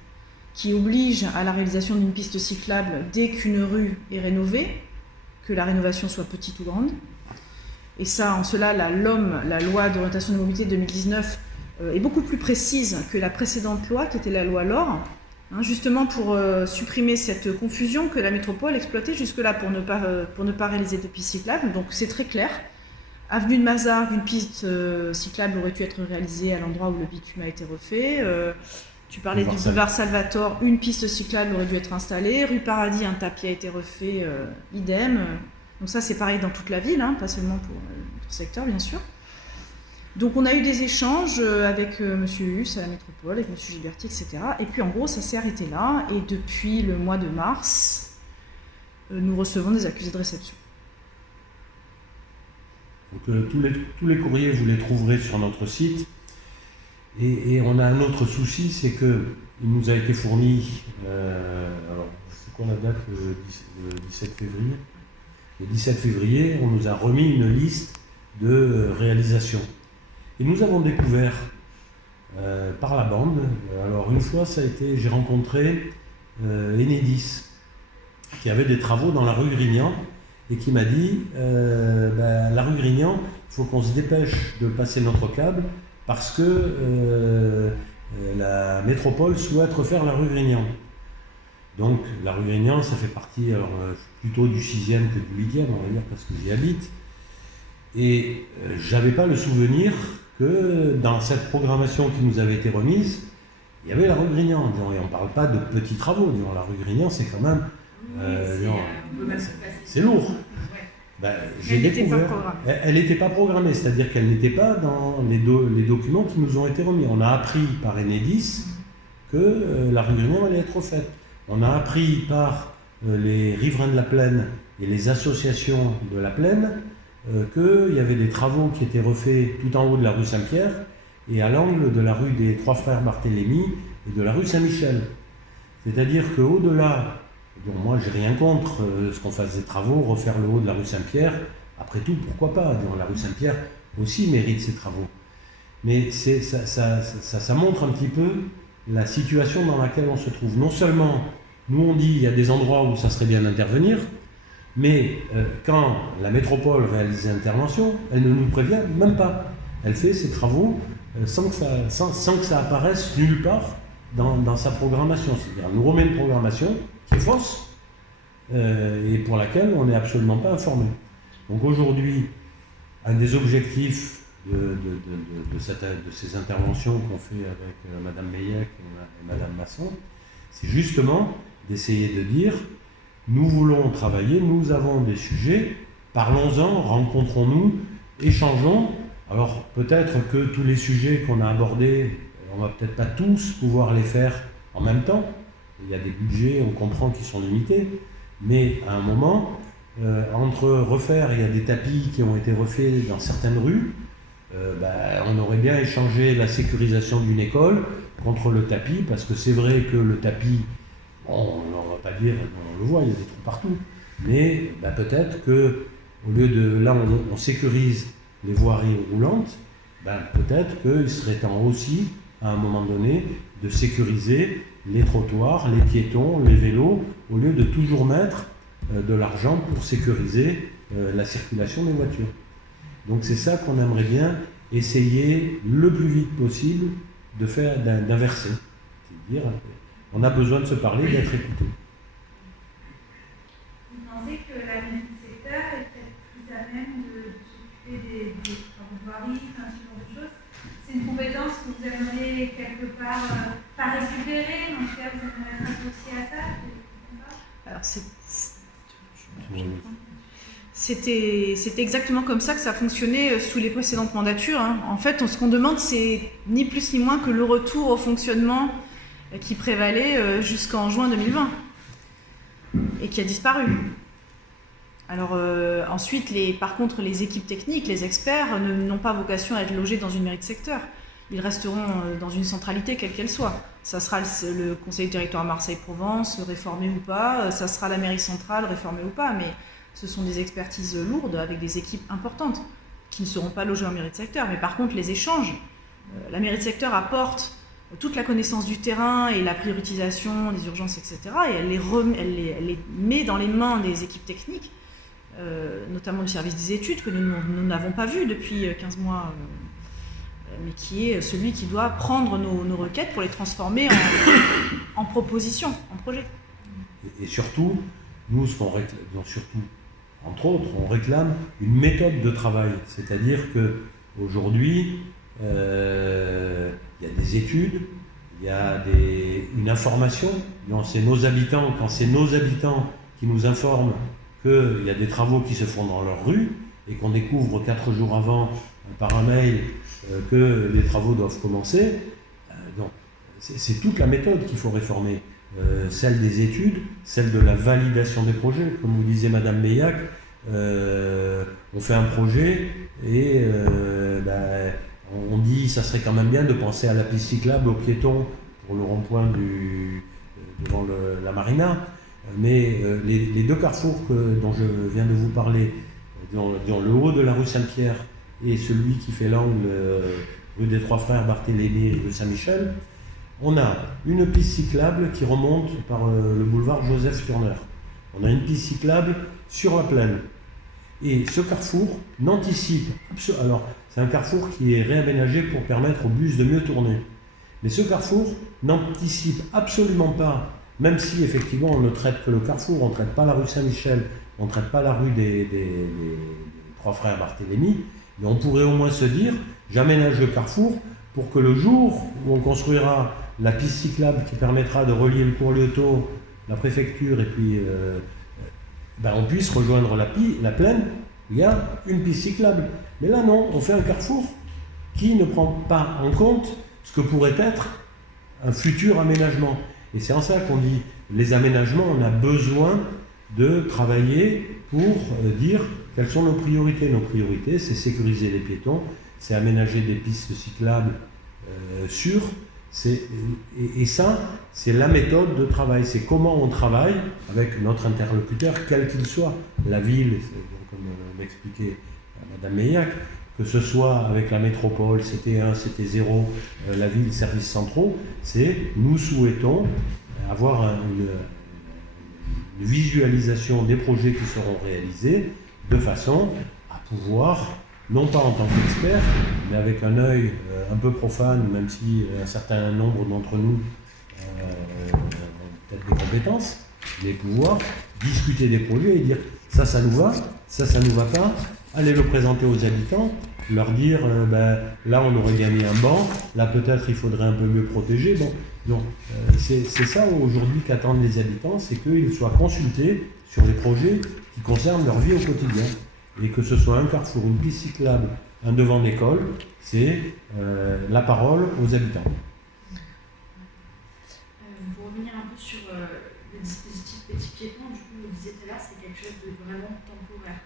qui oblige à la réalisation d'une piste cyclable dès qu'une rue est rénovée, que la rénovation soit petite ou grande. Et ça, en cela, la loi d'orientation des mobilités de 2019, est beaucoup plus précise que la précédente loi, qui était la loi LOR, justement pour supprimer cette confusion que la métropole exploitait jusque-là pour ne pas réaliser de piste cyclable. Donc c'est très clair. Avenue de Mazars, une piste cyclable aurait pu être réalisée à l'endroit où le bitume a été refait. Tu parlais du boulevard Salvatore, une piste cyclable aurait dû être installée. Rue Paradis, un tapis a été refait, idem. Donc ça, c'est pareil dans toute la ville, pas seulement pour notre secteur, bien sûr. Donc on a eu des échanges avec M. Huss à la métropole, avec M. Giberti, etc. Et puis en gros, ça s'est arrêté là. Et depuis le mois de mars, nous recevons des accusés de réception. Donc, tous les courriers, vous les trouverez sur notre site. Et on a un autre souci, c'est qu'il nous a été fourni, alors c'est quoi la date, le 17 février. Le 17 février, on nous a remis une liste de réalisations. Et nous avons découvert par la bande, alors une fois j'ai rencontré Enedis, qui avait des travaux dans la rue Grignan, et qui m'a dit, la rue Grignan, il faut qu'on se dépêche de passer notre câble, parce que la métropole souhaite refaire la rue Grignan. Donc la rue Grignan, ça fait partie plutôt du 6e que du 8e, on va dire, parce que j'y habite. Et j'avais pas le souvenir que dans cette programmation qui nous avait été remise, il y avait la rue Grignan. Et on ne parle pas de petits travaux. La rue Grignan, c'est quand même... c'est lourd. J'ai découvert. Elle n'était pas programmée, c'est-à-dire qu'elle n'était pas dans les documents qui nous ont été remis. On a appris par Enedis que la rue Grignan allait être refaite. On a appris par les riverains de la Plaine et les associations de la Plaine qu'il y avait des travaux qui étaient refaits tout en haut de la rue Saint-Pierre et à l'angle de la rue des Trois Frères Barthélemy et de la rue Saint-Michel. C'est-à-dire qu'au-delà, moi j'ai rien contre ce qu'on fasse des travaux, refaire le haut de la rue Saint-Pierre, après tout, pourquoi pas, la rue Saint-Pierre aussi mérite ses travaux. Mais ça montre un petit peu la situation dans laquelle on se trouve. Non seulement, nous on dit il y a des endroits où ça serait bien d'intervenir, mais quand la métropole réalise des interventions, elle ne nous prévient même pas. Elle fait ses travaux sans que ça apparaisse nulle part dans sa programmation. C'est-à-dire elle nous remet une programmation qui est fausse et pour laquelle on n'est absolument pas informé. Donc aujourd'hui, un des objectifs de ces interventions qu'on fait avec Madame Meillec et Madame Masson, c'est justement d'essayer de dire nous voulons travailler, nous avons des sujets, parlons-en, rencontrons-nous, échangeons. Alors peut-être que tous les sujets qu'on a abordés, on va peut-être pas tous pouvoir les faire en même temps. Il y a des budgets, on comprend qu'ils sont limités, mais à un moment, entre refaire, il y a des tapis qui ont été refaits dans certaines rues, on aurait bien échangé la sécurisation d'une école contre le tapis, parce que c'est vrai que le tapis, on ne va pas dire, on le voit, il y a des trous partout, mais peut-être que au lieu de là on sécurise les voiries roulantes, peut-être qu'il serait temps aussi, à un moment donné, de sécuriser les trottoirs, les piétons, les vélos, au lieu de toujours mettre de l'argent pour sécuriser la circulation des voitures. Donc c'est ça qu'on aimerait bien essayer le plus vite possible de faire, d'inverser. C'est-à-dire, on a besoin de se parler, d'être écouté. Vous pensez que la mairie du secteur est peut-être plus à même de s'occuper des travaux de voirie, ce genre de choses? C'est une compétence que vous aimeriez quelque part pas récupérer, mais en tout cas vous aimeriez être associé à ça? Alors c'était exactement comme ça que ça fonctionnait sous les précédentes mandatures. En fait, ce qu'on demande, c'est ni plus ni moins que le retour au fonctionnement qui prévalait jusqu'en juin 2020 et qui a disparu. Alors ensuite, par contre, les équipes techniques, les experts n'ont pas vocation à être logés dans une mairie de secteur. Ils resteront dans une centralité quelle qu'elle soit. Ça sera le Conseil du territoire Marseille-Provence, réformé ou pas, ça sera la mairie centrale, réformée ou pas, mais ce sont des expertises lourdes avec des équipes importantes qui ne seront pas logées en mairie de secteur. Mais par contre, les échanges, la mairie de secteur apporte toute la connaissance du terrain et la priorisation des urgences, etc. Et elle les met dans les mains des équipes techniques, notamment du service des études, que nous n'avons pas vu depuis 15 mois, mais qui est celui qui doit prendre nos requêtes pour les transformer en propositions, en projets. Et surtout, nous, ce qu'on réclame, entre autres, on réclame une méthode de travail. C'est-à-dire qu'aujourd'hui, il y a des études, il y a une information. Quand c'est nos habitants qui nous informent qu'il y a des travaux qui se font dans leur rue et qu'on découvre 4 jours avant par un mail que les travaux doivent commencer, donc c'est toute la méthode qu'il faut réformer. Celle des études, celle de la validation des projets. Comme vous disait Madame Meillac, on fait un projet et on dit ça serait quand même bien de penser à la piste cyclable aux piétons pour le rond-point devant la marina. mais les deux carrefours dont je viens de vous parler, dans le haut de la rue Saint-Pierre et celui qui fait l'angle rue des Trois Frères Barthélemy et rue Saint-Michel, on a une piste cyclable qui remonte par le boulevard Joseph Turner. On a une piste cyclable sur la plaine. Et ce carrefour n'anticipe... Alors, c'est un carrefour qui est réaménagé pour permettre aux bus de mieux tourner. Mais ce carrefour n'anticipe absolument pas, même si effectivement on ne traite que le carrefour, on ne traite pas la rue Saint-Michel, on ne traite pas la rue des Trois Frères Barthélemy, mais on pourrait au moins se dire, j'aménage le carrefour pour que le jour où on construira la piste cyclable qui permettra de relier le cours Lyoto, la préfecture et puis on puisse rejoindre la plaine, il y a une piste cyclable. Mais là non, on fait un carrefour qui ne prend pas en compte ce que pourrait être un futur aménagement. Et c'est en ça qu'on dit, les aménagements, on a besoin de travailler pour dire quelles sont nos priorités. Nos priorités, c'est sécuriser les piétons, c'est aménager des pistes cyclables sûres, et ça, c'est la méthode de travail, c'est comment on travaille avec notre interlocuteur, quel qu'il soit, la ville, comme m'expliquait Madame Meillac, que ce soit avec la métropole, CT1, CT0, la ville, services centraux, c'est nous souhaitons avoir une visualisation des projets qui seront réalisés de façon à pouvoir, non pas en tant qu'expert, mais avec un œil un peu profane, même si un certain nombre d'entre nous ont peut-être des compétences, mais pouvoir discuter des projets et dire ça nous va, ça nous va pas, aller le présenter aux habitants, leur dire là on aurait gagné un banc, là peut-être il faudrait un peu mieux protéger. Donc c'est ça aujourd'hui qu'attendent les habitants, c'est qu'ils soient consultés sur les projets qui concernent leur vie au quotidien. Et que ce soit un carrefour, une piste cyclable, un devant d'école, c'est la parole aux habitants. Pour revenir un peu sur le dispositif petit piéton, du coup, vous disiez tout à l'heure, c'est quelque chose de vraiment temporaire.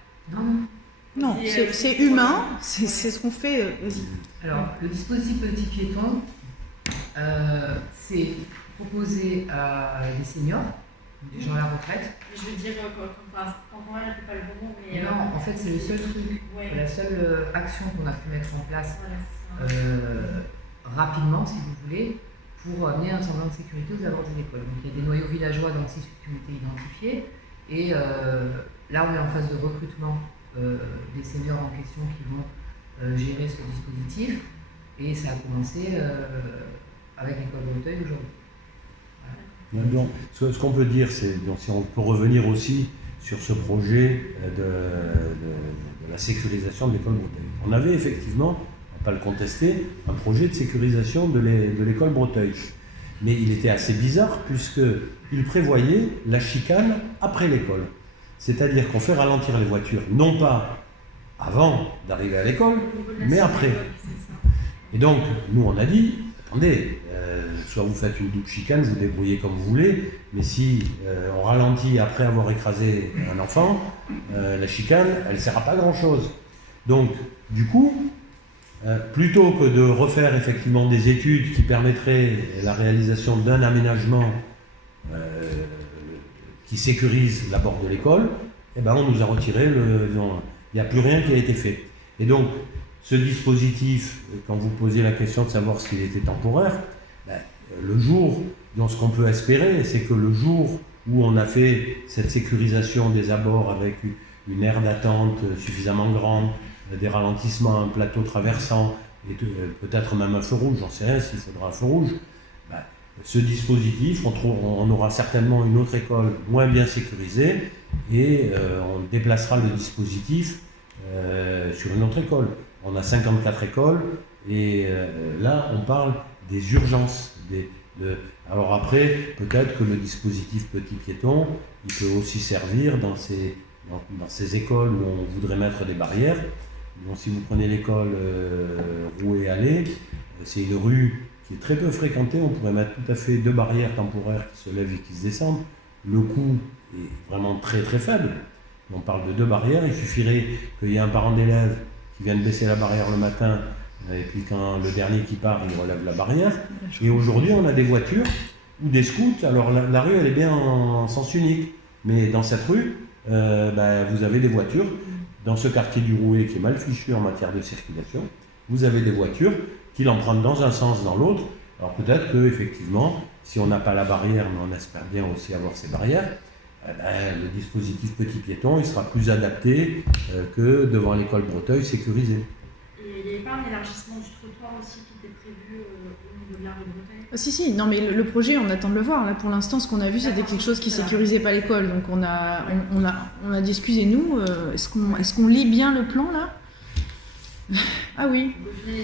Non, c'est humain, c'est ce qu'on fait. Vas-y. Alors, le dispositif petit piéton, c'est proposé à des seniors, des gens à la retraite. Je veux dire, temporaire, c'est pas le bon mot, mais... Non, en fait, c'est le seul truc, la seule action qu'on a pu mettre en place rapidement, si vous voulez, pour amener un semblant de sécurité aux abords de l'école. Donc, il y a des noyaux villageois dans 6 qui ont été identifiés, et là, on est en phase de recrutement des seniors en question qui vont gérer ce dispositif, et ça a commencé avec l'école d'Auteuil aujourd'hui. Donc, ce qu'on peut dire, c'est, si on peut revenir aussi sur ce projet de la sécurisation de l'école Breteuil. On avait effectivement, on ne va pas le contester, un projet de sécurisation de l'école Breteuil. Mais il était assez bizarre puisqu'il prévoyait la chicane après l'école. C'est-à-dire qu'on fait ralentir les voitures, non pas avant d'arriver à l'école, mais après. Et donc, nous on a dit, attendez, soit vous faites une double chicane, vous débrouillez comme vous voulez, mais si on ralentit après avoir écrasé un enfant, la chicane, elle ne sert à pas grand-chose. Donc, du coup, plutôt que de refaire effectivement des études qui permettraient la réalisation d'un aménagement qui sécurise l'abord de l'école, eh ben on nous a retiré, il n'y a plus rien qui a été fait. Et donc, ce dispositif, quand vous posez la question de savoir s'il était temporaire, le jour, donc ce qu'on peut espérer, c'est que le jour où on a fait cette sécurisation des abords avec une aire d'attente suffisamment grande, des ralentissements, un plateau traversant, et peut-être même un feu rouge, j'en sais rien s'il faudra un feu rouge, ce dispositif, on aura certainement une autre école moins bien sécurisée et on déplacera le dispositif sur une autre école. On a 54 écoles et là on parle des urgences. Alors après, peut-être que le dispositif petit piéton, il peut aussi servir dans ces écoles où on voudrait mettre des barrières. Donc si vous prenez l'école Rouet-Allée, c'est une rue qui est très peu fréquentée, on pourrait mettre tout à fait 2 barrières temporaires qui se lèvent et qui se descendent. Le coût est vraiment très très faible. On parle de 2 barrières, il suffirait qu'il y ait un parent d'élève qui vienne baisser la barrière le matin, et puis quand le dernier qui part, il relève la barrière. Et aujourd'hui, on a des voitures ou des scouts. Alors la rue, elle est bien en sens unique, mais dans cette rue, vous avez des voitures. Dans ce quartier du Rouet qui est mal fichu en matière de circulation, vous avez des voitures qui l'empruntent dans un sens, dans l'autre. Alors peut-être qu'effectivement, si on n'a pas la barrière, mais on espère bien aussi avoir ces barrières, le dispositif petit piéton il sera plus adapté que devant l'école Breteuil sécurisée. Et il n'y avait pas un élargissement du trottoir aussi qui était prévu au niveau de la rue Breteuil? Si, non mais le projet, on attend de le voir. Là, pour l'instant, ce qu'on a vu, c'était quelque chose qui sécurisait pas l'école. Donc on a dit, excusez-nous, est-ce qu'on lit bien le plan là? Ah oui. Au final,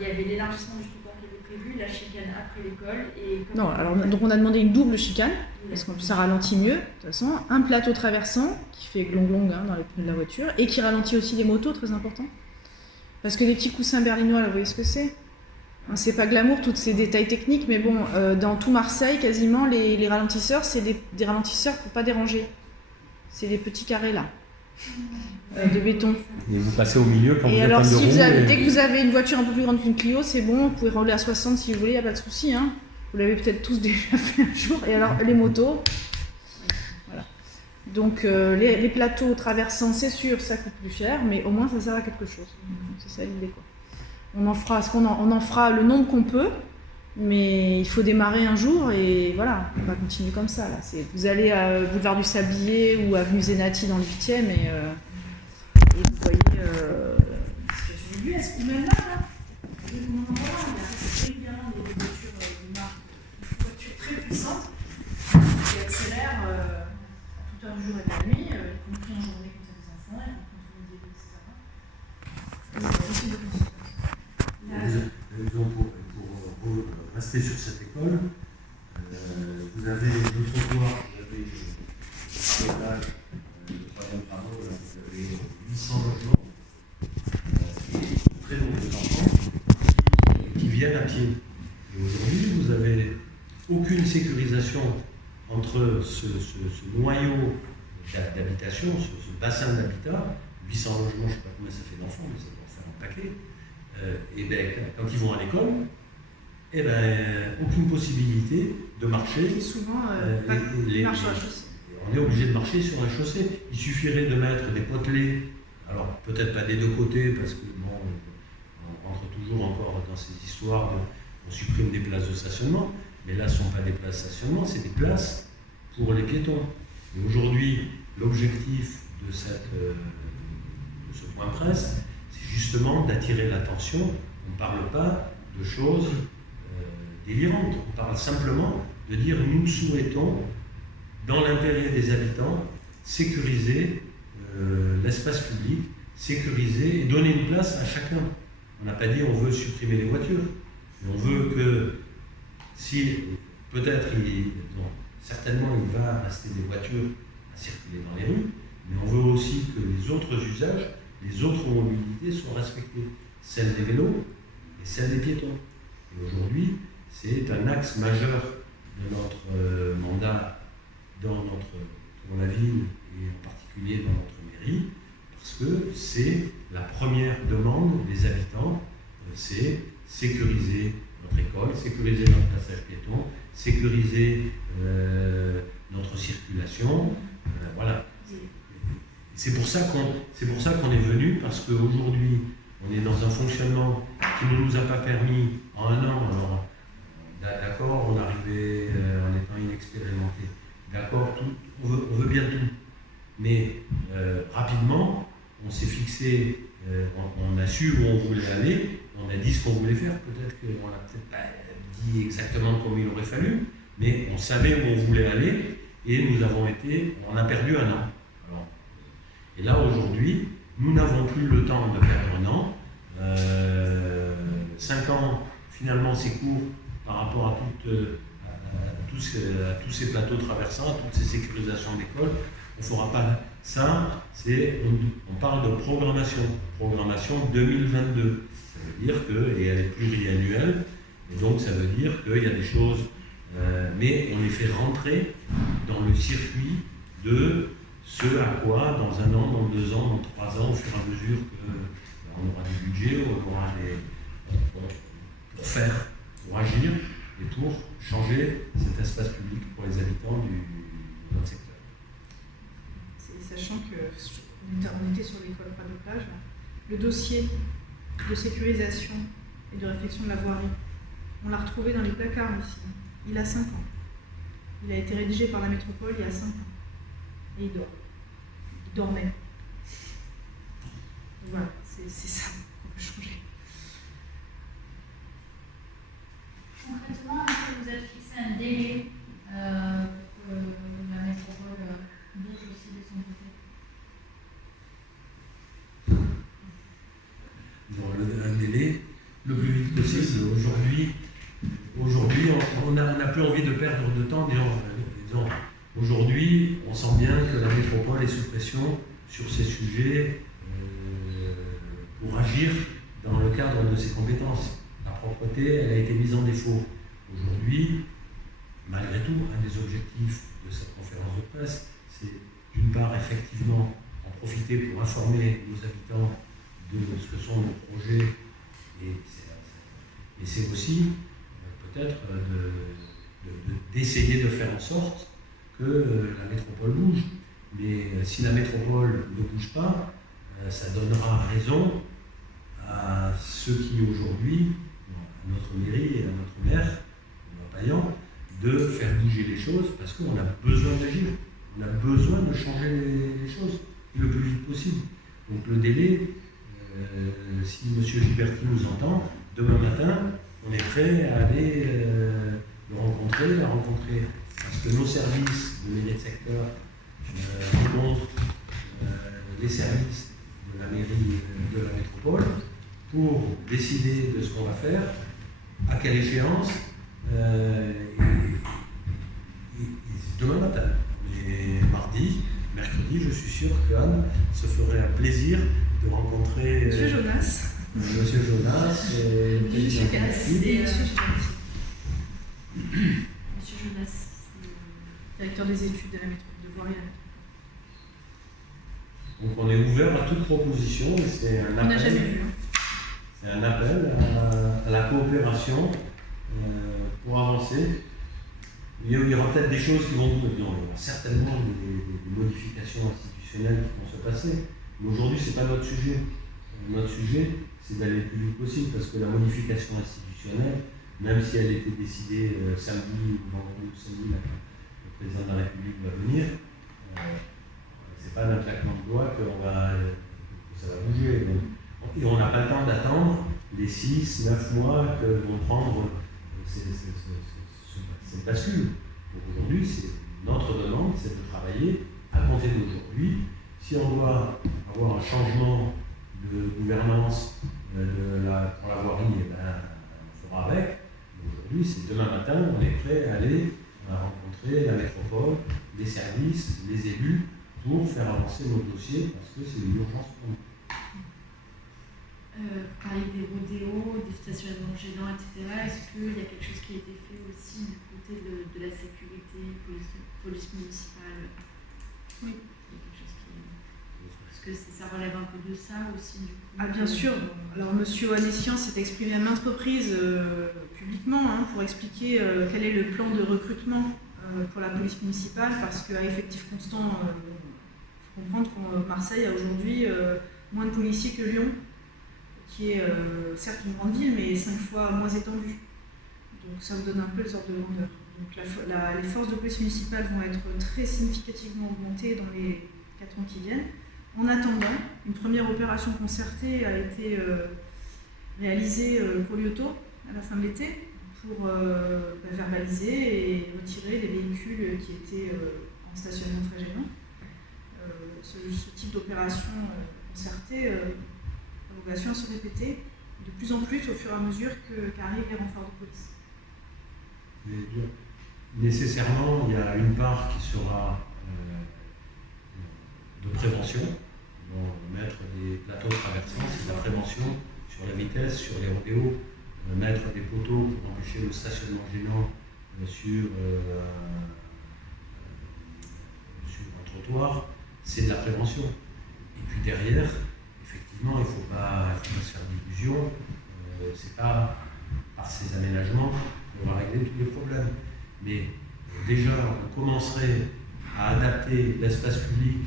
il y avait l'élargissement du trottoir qui était prévu, la chicane après l'école et... Non, alors donc on a demandé une double chicane, parce que ça ralentit mieux, de toute façon. Un plateau traversant, qui fait glong-glong dans les pneus de la voiture, et qui ralentit aussi les motos, très important. Parce que les petits coussins berlinois, là, vous voyez ce que c'est? C'est pas glamour, tous ces détails techniques, mais bon, dans tout Marseille, quasiment, les ralentisseurs, c'est des ralentisseurs pour pas déranger. C'est des petits carrés là, de béton. Et vous passez au milieu quand et vous alors, êtes en deux roues. dès que vous avez une voiture un peu plus grande qu'une Clio, c'est bon, vous pouvez rouler à 60 si vous voulez, il n'y a pas de souci. Hein. Vous l'avez peut-être tous déjà fait un jour. Et alors, les motos, voilà. Donc, les plateaux traversants, c'est sûr, ça coûte plus cher, mais au moins ça sert à quelque chose. C'est ça l'idée, quoi. On en fera le nombre qu'on peut, mais il faut démarrer un jour et voilà, on va continuer comme ça. Là. Vous allez à Boulevard du Sablier ou avenue Zenati dans le 8e et vous voyez J'ai vu, est-ce qu'on même là, il y a régulièrement des voitures de marque, une voiture très puissante qui accélère à toute heure du jour et de la nuit, y compris en journée quand il y a des enfants, y compris quand on est etc. C'est aussi de consultation. Pour rester sur cette école, vous avez le trottoir, vous avez l'étage, le troisième travaux, là, vous avez 800 logements, très nombreux enfants qui viennent à pied. Et aujourd'hui, vous n'avez aucune sécurisation entre ce noyau d'habitation, ce bassin d'habitat, 800 logements, je ne sais pas combien ça fait d'enfants, mais ça doit faire un paquet. Et bien, quand ils vont à l'école, aucune possibilité de marcher. souvent, marche sur la chaussée. On est obligé de marcher sur la chaussée. Il suffirait de mettre des potelets, alors peut-être pas des deux côtés, parce que bon, on rentre toujours encore dans ces histoires on supprime des places de stationnement, mais là ce ne sont pas des places de stationnement, c'est des places pour les piétons. Et aujourd'hui, l'objectif de ce point presse, c'est justement d'attirer l'attention. On ne parle pas de choses délirantes, on parle simplement de dire nous souhaitons, dans l'intérêt des habitants, sécuriser l'espace public, sécuriser et donner une place à chacun. On n'a pas dit on veut supprimer les voitures, mais on veut que si peut-être certainement il va rester des voitures à circuler dans les rues, mais on veut aussi que les autres usages, les autres mobilités soient respectées, celles des vélos et celles des piétons. Et aujourd'hui, c'est un axe majeur de notre mandat dans la ville et en particulier dans notre mairie, parce que c'est la première demande des habitants, c'est sécuriser notre école, sécuriser notre passage piéton, sécuriser notre circulation, voilà. C'est pour ça qu'on est venu, parce qu'aujourd'hui, on est dans un fonctionnement qui ne nous a pas permis en un an, alors d'accord, on arrivait en étant inexpérimenté, d'accord, on veut bien tout, mais rapidement, on s'est fixé, on a su où on voulait aller, on a dit ce qu'on voulait faire, peut-être qu'on l'a peut-être pas dit exactement comme il aurait fallu, mais on savait où on voulait aller, et on a perdu un an. Alors, et là, aujourd'hui, nous n'avons plus le temps de perdre un an. 5 ans, finalement, c'est court par rapport à tous ces plateaux traversants, à toutes ces sécurisations d'école. On ne fera pas ça. On parle de programmation 2022. Ça veut dire et elle est pluriannuelle, et donc ça veut dire qu'il y a des choses, mais on les fait rentrer dans le circuit de ce à quoi, dans 1 an, dans 2 ans, dans 3 ans, au fur et à mesure qu'on aura des budgets, on aura pour agir, il et pour changer cet espace public pour les habitants de notre secteur. Sachant qu'on était sur l'école Prado-Plage, là. Le dossier de sécurisation et de réflexion de la voirie, on l'a retrouvé dans les placards aussi. Il a 5 ans. Il a été rédigé par la métropole il y a 5 ans. Et il dort. Il dormait. Donc voilà, c'est ça qu'on peut changer. Concrètement, est-ce que vous êtes fixé un délai pour que la métropole bouge aussi de son côté? Un délai le plus vite possible. Aujourd'hui, on n'a plus envie de perdre de temps. Disons, aujourd'hui, on sent bien que la métropole est sous pression sur ces sujets pour agir dans le cadre de ses compétences. La propreté, elle a été mise en défaut. Aujourd'hui, malgré tout, un des objectifs de cette conférence de presse, c'est d'une part, effectivement, en profiter pour informer nos habitants de ce que sont nos projets, et c'est aussi peut-être d'essayer de faire en sorte que la métropole bouge. Mais si la métropole ne bouge pas, ça donnera raison à ceux qui aujourd'hui, à notre mairie et à notre maire, Benoît Payan, de faire bouger les choses parce qu'on a besoin d'agir, on a besoin de changer les choses le plus vite possible. Donc le délai, si M. Gilberti nous entend, demain matin, on est prêt à aller le rencontrer, parce que nos services de mairie de secteur rencontrent les services de la mairie de la métropole pour décider de ce qu'on va faire, à quelle échéance, demain matin. Et mardi, mercredi, je suis sûr qu'Anne se ferait un plaisir de rencontrer Monsieur Jonas. Monsieur Jonas et Monsieur Jonas, directeur des études de la métropole de Voirie. Donc on est ouvert à toute proposition. C'est un On n'a jamais appel, vu. c'est un appel à la coopération pour avancer. Il y aura peut-être des choses qui vont nous... Il y aura certainement des modifications institutionnelles qui vont se passer. Mais aujourd'hui, ce n'est pas notre sujet. Notre sujet, c'est d'aller le plus vite possible parce que la modification institutionnelle, même si elle était décidée samedi ou vendredi ou samedi, le président de la République va venir, c'est pas d'un claquement de doigts que ça va bouger. Et on n'a pas le temps d'attendre les 6-9 mois que vont prendre cette bascule. Donc aujourd'hui, notre demande, c'est de travailler à compter d'aujourd'hui. Si on doit avoir un changement de gouvernance pour la voirie, on fera avec. Aujourd'hui, c'est demain matin, on est prêt à aller rencontrer la métropole, les services, les élus, pour faire avancer nos dossiers, parce que c'est une urgence pour nous. Parler des rodéos, des stationnements gênants, etc. Est-ce qu'il y a quelque chose qui a été fait aussi du côté de la sécurité, police municipale? Oui. Il y a quelque chose qui... Parce que ça relève un peu de ça aussi, du coup. Ah bien sûr. Alors Monsieur Anessian s'est exprimé à maintes reprises publiquement pour expliquer quel est le plan de recrutement pour la police municipale, parce qu'à effectif constant, il faut comprendre que Marseille a aujourd'hui moins de policiers que Lyon, qui est certes une grande ville, mais 5 fois moins étendue. Donc ça vous donne un peu les ordres de grandeur. Donc les forces de police municipale vont être très significativement augmentées dans les 4 ans qui viennent. En attendant, une première opération concertée a été réalisée pour Lyoto à la fin de l'été pour verbaliser et retirer les véhicules qui étaient en stationnement très gênant. Ce type d'opération concertée a vocation à se répéter de plus en plus au fur et à mesure qu'arrivent les renforts de police. Nécessairement, il y a une part qui sera de prévention. Mettre des plateaux traversants, c'est de la prévention sur la vitesse, sur les rodéos, mettre des poteaux pour empêcher le stationnement gênant sur un trottoir, c'est de la prévention. Et puis derrière, effectivement, il ne faut pas se faire d'illusions, c'est pas par ces aménagements on va régler tous les problèmes. Mais déjà, on commencerait à adapter l'espace public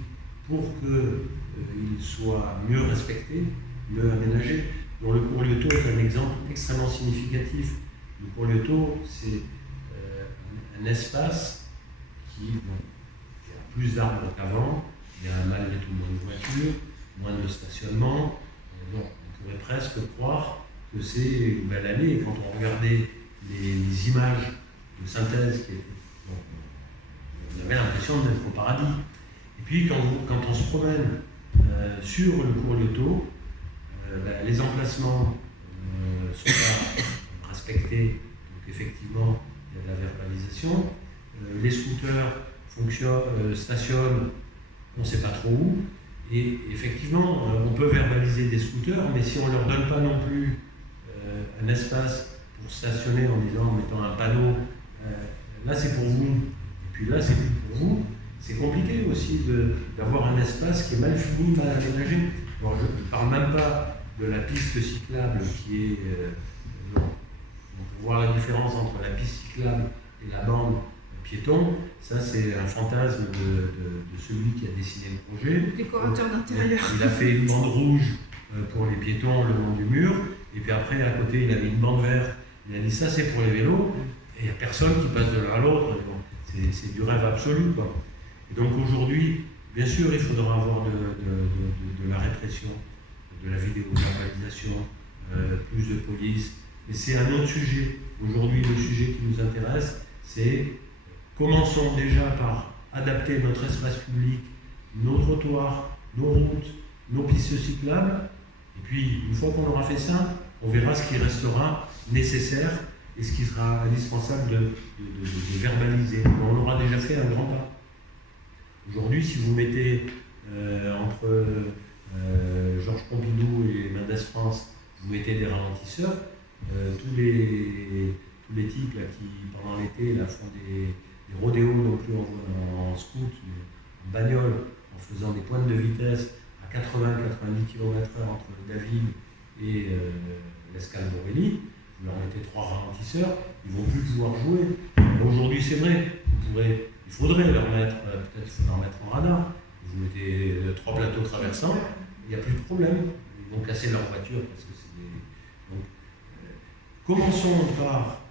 pour qu'il soit mieux respecté, mieux aménagé. Donc le cours Liotto est un exemple extrêmement significatif. Le cours Liotto, c'est un espace qui a plus d'arbres qu'avant, il y a malgré tout moins de voitures, moins de stationnement. Donc on pourrait presque croire que c'est une belle année. Et quand on regardait les images de synthèse qui étaient, on avait l'impression d'être au paradis. Et puis quand on se promène sur le cours Liotto, les emplacements ne sont pas respectés, donc effectivement il y a de la verbalisation. Les scooters stationnent, on ne sait pas trop où, et effectivement on peut verbaliser des scooters, mais si on ne leur donne pas non plus un espace pour stationner en disant, en mettant un panneau, là c'est pour vous, et puis là c'est plus pour vous, c'est compliqué aussi d'avoir un espace qui est mal fini, mal aménagé. Alors je ne parle même pas de la piste cyclable qui est... on peut voir la différence entre la piste cyclable et la bande piéton. Ça, c'est un fantasme de celui qui a dessiné le projet. Décorateur d'intérieur. Il a fait une bande rouge pour les piétons le long du mur, et puis après, à côté, il a mis une bande verte. Il a dit ça, c'est pour les vélos, et il n'y a personne qui passe de l'un à l'autre. C'est du rêve absolu, quoi. Et donc aujourd'hui, bien sûr, il faudra avoir de la répression, de la vidéo-verbalisation, plus de police. Mais c'est un autre sujet. Aujourd'hui, le sujet qui nous intéresse, c'est commençons déjà par adapter notre espace public, nos trottoirs, nos routes, nos pistes cyclables. Et puis, une fois qu'on aura fait ça, on verra ce qui restera nécessaire et ce qui sera indispensable de verbaliser. On aura déjà fait un grand pas. Aujourd'hui, si vous mettez entre Georges Pompidou et Mendes France, vous mettez des ralentisseurs, tous les types là, qui, pendant l'été, font des rodéos, non plus en scoot, mais en bagnole, en faisant des pointes de vitesse à 80-90 km/h entre David et l'Escale Borelli, vous leur mettez 3 ralentisseurs, ils ne vont plus pouvoir jouer. Aujourd'hui, c'est vrai, il faudrait leur mettre, peut-être il faut leur mettre en radar. Vous mettez 3 plateaux traversants, il n'y a plus de problème. Ils vont casser leur voiture parce que c'est des... Donc, commençons par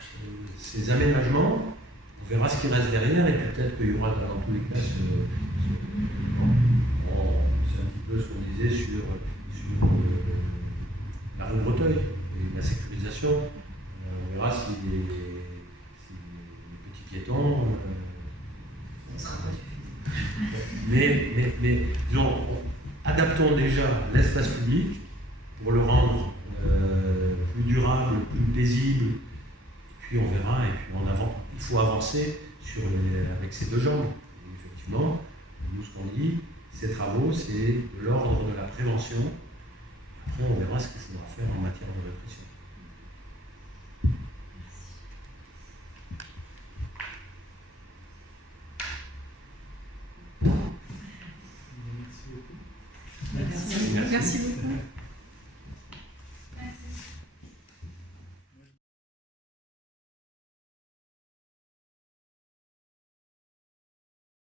ces aménagements, on verra ce qui reste derrière et puis peut-être qu'il y aura dans tous les cas c'est un petit peu ce qu'on disait sur la rue Breteuil et la sécurisation. On verra si les petits piétons... Mais disons, adaptons déjà l'espace public pour le rendre plus durable, plus paisible, et puis on verra, et puis en avant, il faut avancer avec ces deux jambes. Et effectivement, nous ce qu'on dit, ces travaux, c'est de l'ordre de la prévention. Après, on verra ce qu'il faudra faire en matière de répression. Merci beaucoup.